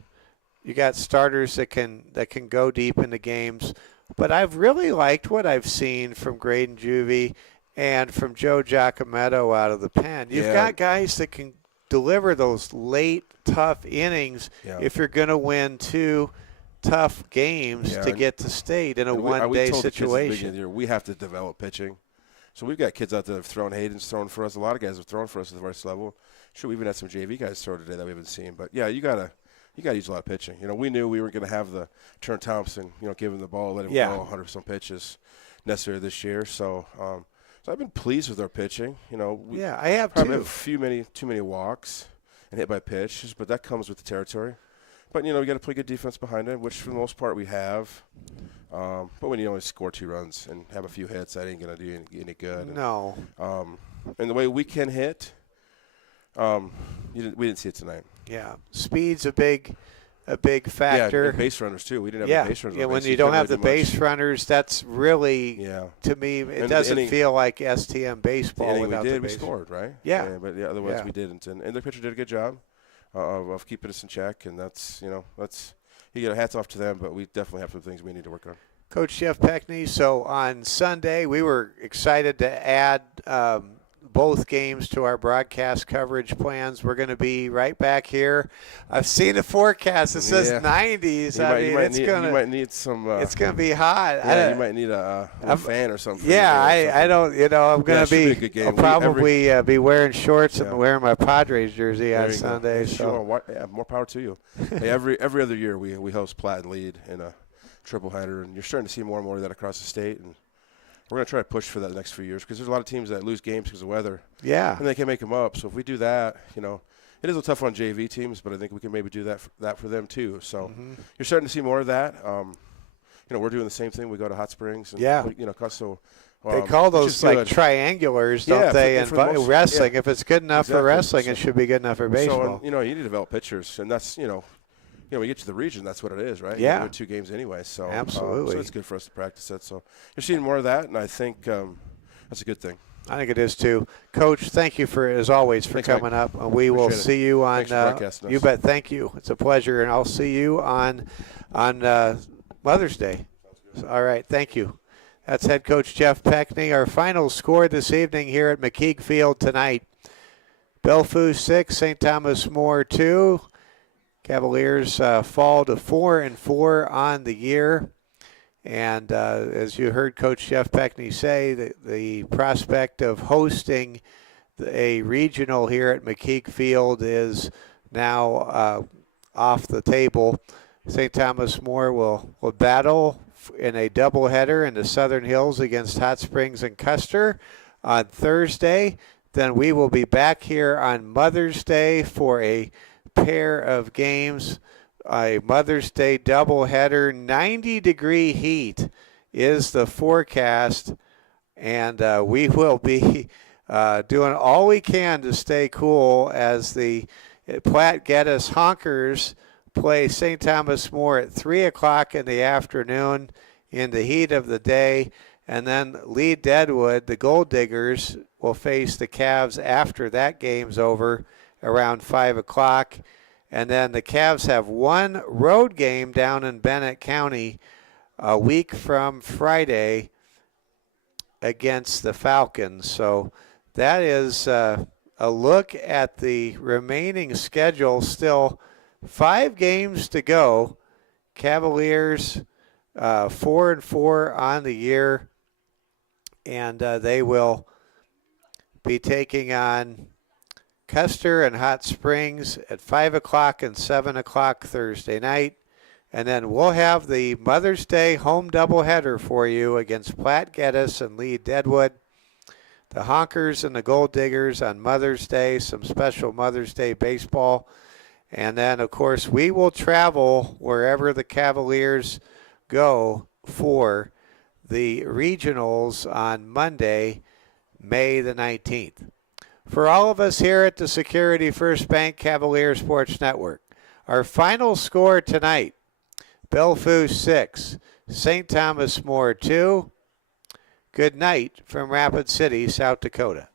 you got starters that can go deep into games, but I've really liked what I've seen from Graydon Juvie and from Joe Giacometto out of the pen. You've got guys that can deliver those late, tough innings if you're going to win 2 tough games to get to state in a one-day situation. We have to develop pitching. So we've got kids out there that have thrown. Hayden's thrown for us. A lot of guys have thrown for us at the first level. Sure, we even had some JV guys throw today that we haven't seen. But, you got to use a lot of pitching. We knew we were going to have the Turn Thompson, give him the ball, let him go 100-some pitches necessary this year. So I've been pleased with our pitching. I have probably too. have too many walks and hit by pitches, but that comes with the territory. But, we got to play good defense behind it, which for the most part we have. But when you only score 2 runs and have a few hits, that ain't going to do any good. No. And the way we can hit, we didn't see it tonight. Yeah. Speed's a big factor. Yeah, and base runners, too. We didn't have the base runners. Yeah, when you don't have the base runners, that's really, to me, it doesn't feel like STM baseball without the base. We scored, right? Yeah. But otherwise we didn't. And the pitcher did a good job of keeping us in check, and that's you get hats off to them, but we definitely have some things we need to work on. Coach Jeff Peckney, so on Sunday we were excited to add both games to our broadcast coverage plans. We're going to be right back here. I've seen a forecast. It says 90s. You might need some. It's going to be hot. Yeah, you might need a fan or something. Yeah, I don't. I'm going to be. A good game. I'll probably be wearing shorts and wearing my Padres jersey on Sunday. So more power to you. Hey, every other year we host Platte and Lead in a triple header, and you're starting to see more and more of that across the state. And we're going to try to push for that the next few years because there's a lot of teams that lose games because of weather. Yeah. And they can make them up. So if we do that, it is a tough on JV teams, but I think we can maybe do that for them too. So you're starting to see more of that. We're doing the same thing. We go to Hot Springs. And they call those like triangulars, don't they? And wrestling. If it's good enough for wrestling, it should be good enough for baseball. So, you need to develop pitchers, and that's, we get to the region, that's what it is, right? Yeah. We win 2 games anyway. So absolutely. So it's good for us to practice it. So you're seeing more of that, and I think that's a good thing. I think it is too. Coach, thank you as always for coming up. We will see you on. You bet. Thank you. It's a pleasure, and I'll see you on Mother's Day. All right. Thank you. That's head coach Jeff Peckney. Our final score this evening here at McKeag Field tonight: Belle Fouche 6, St. Thomas More 2. Cavaliers fall to 4-4 on the year. And as you heard Coach Jeff Peckney say, the prospect of hosting a regional here at McKeag Field is now off the table. St. Thomas More will battle in a doubleheader in the Southern Hills against Hot Springs and Custer on Thursday. Then we will be back here on Mother's Day for a pair of games, a Mother's Day doubleheader. 90-degree heat is the forecast, and we will be doing all we can to stay cool as the Platte Geddes Honkers play St. Thomas More at 3 o'clock in the afternoon in the heat of the day. And then Lee Deadwood, the Gold Diggers, will face the Cavs after that game's over around 5 o'clock. And then the Cavs have one road game down in Bennett County a week from Friday against the Falcons. So that is a look at the remaining schedule. Still 5 games to go. Cavaliers 4-4 on the year, and they will be taking on Custer and Hot Springs at 5 o'clock and 7 o'clock Thursday night. And then we'll have the Mother's Day home doubleheader for you against Platte Geddes and Lee Deadwood. The Honkers and the Gold Diggers on Mother's Day, some special Mother's Day baseball. And then, of course, we will travel wherever the Cavaliers go for the regionals on Monday, May the 19th. For all of us here at the Security First Bank Cavalier Sports Network, our final score tonight, Belle Fouche 6, St. Thomas More 2. Good night from Rapid City, South Dakota.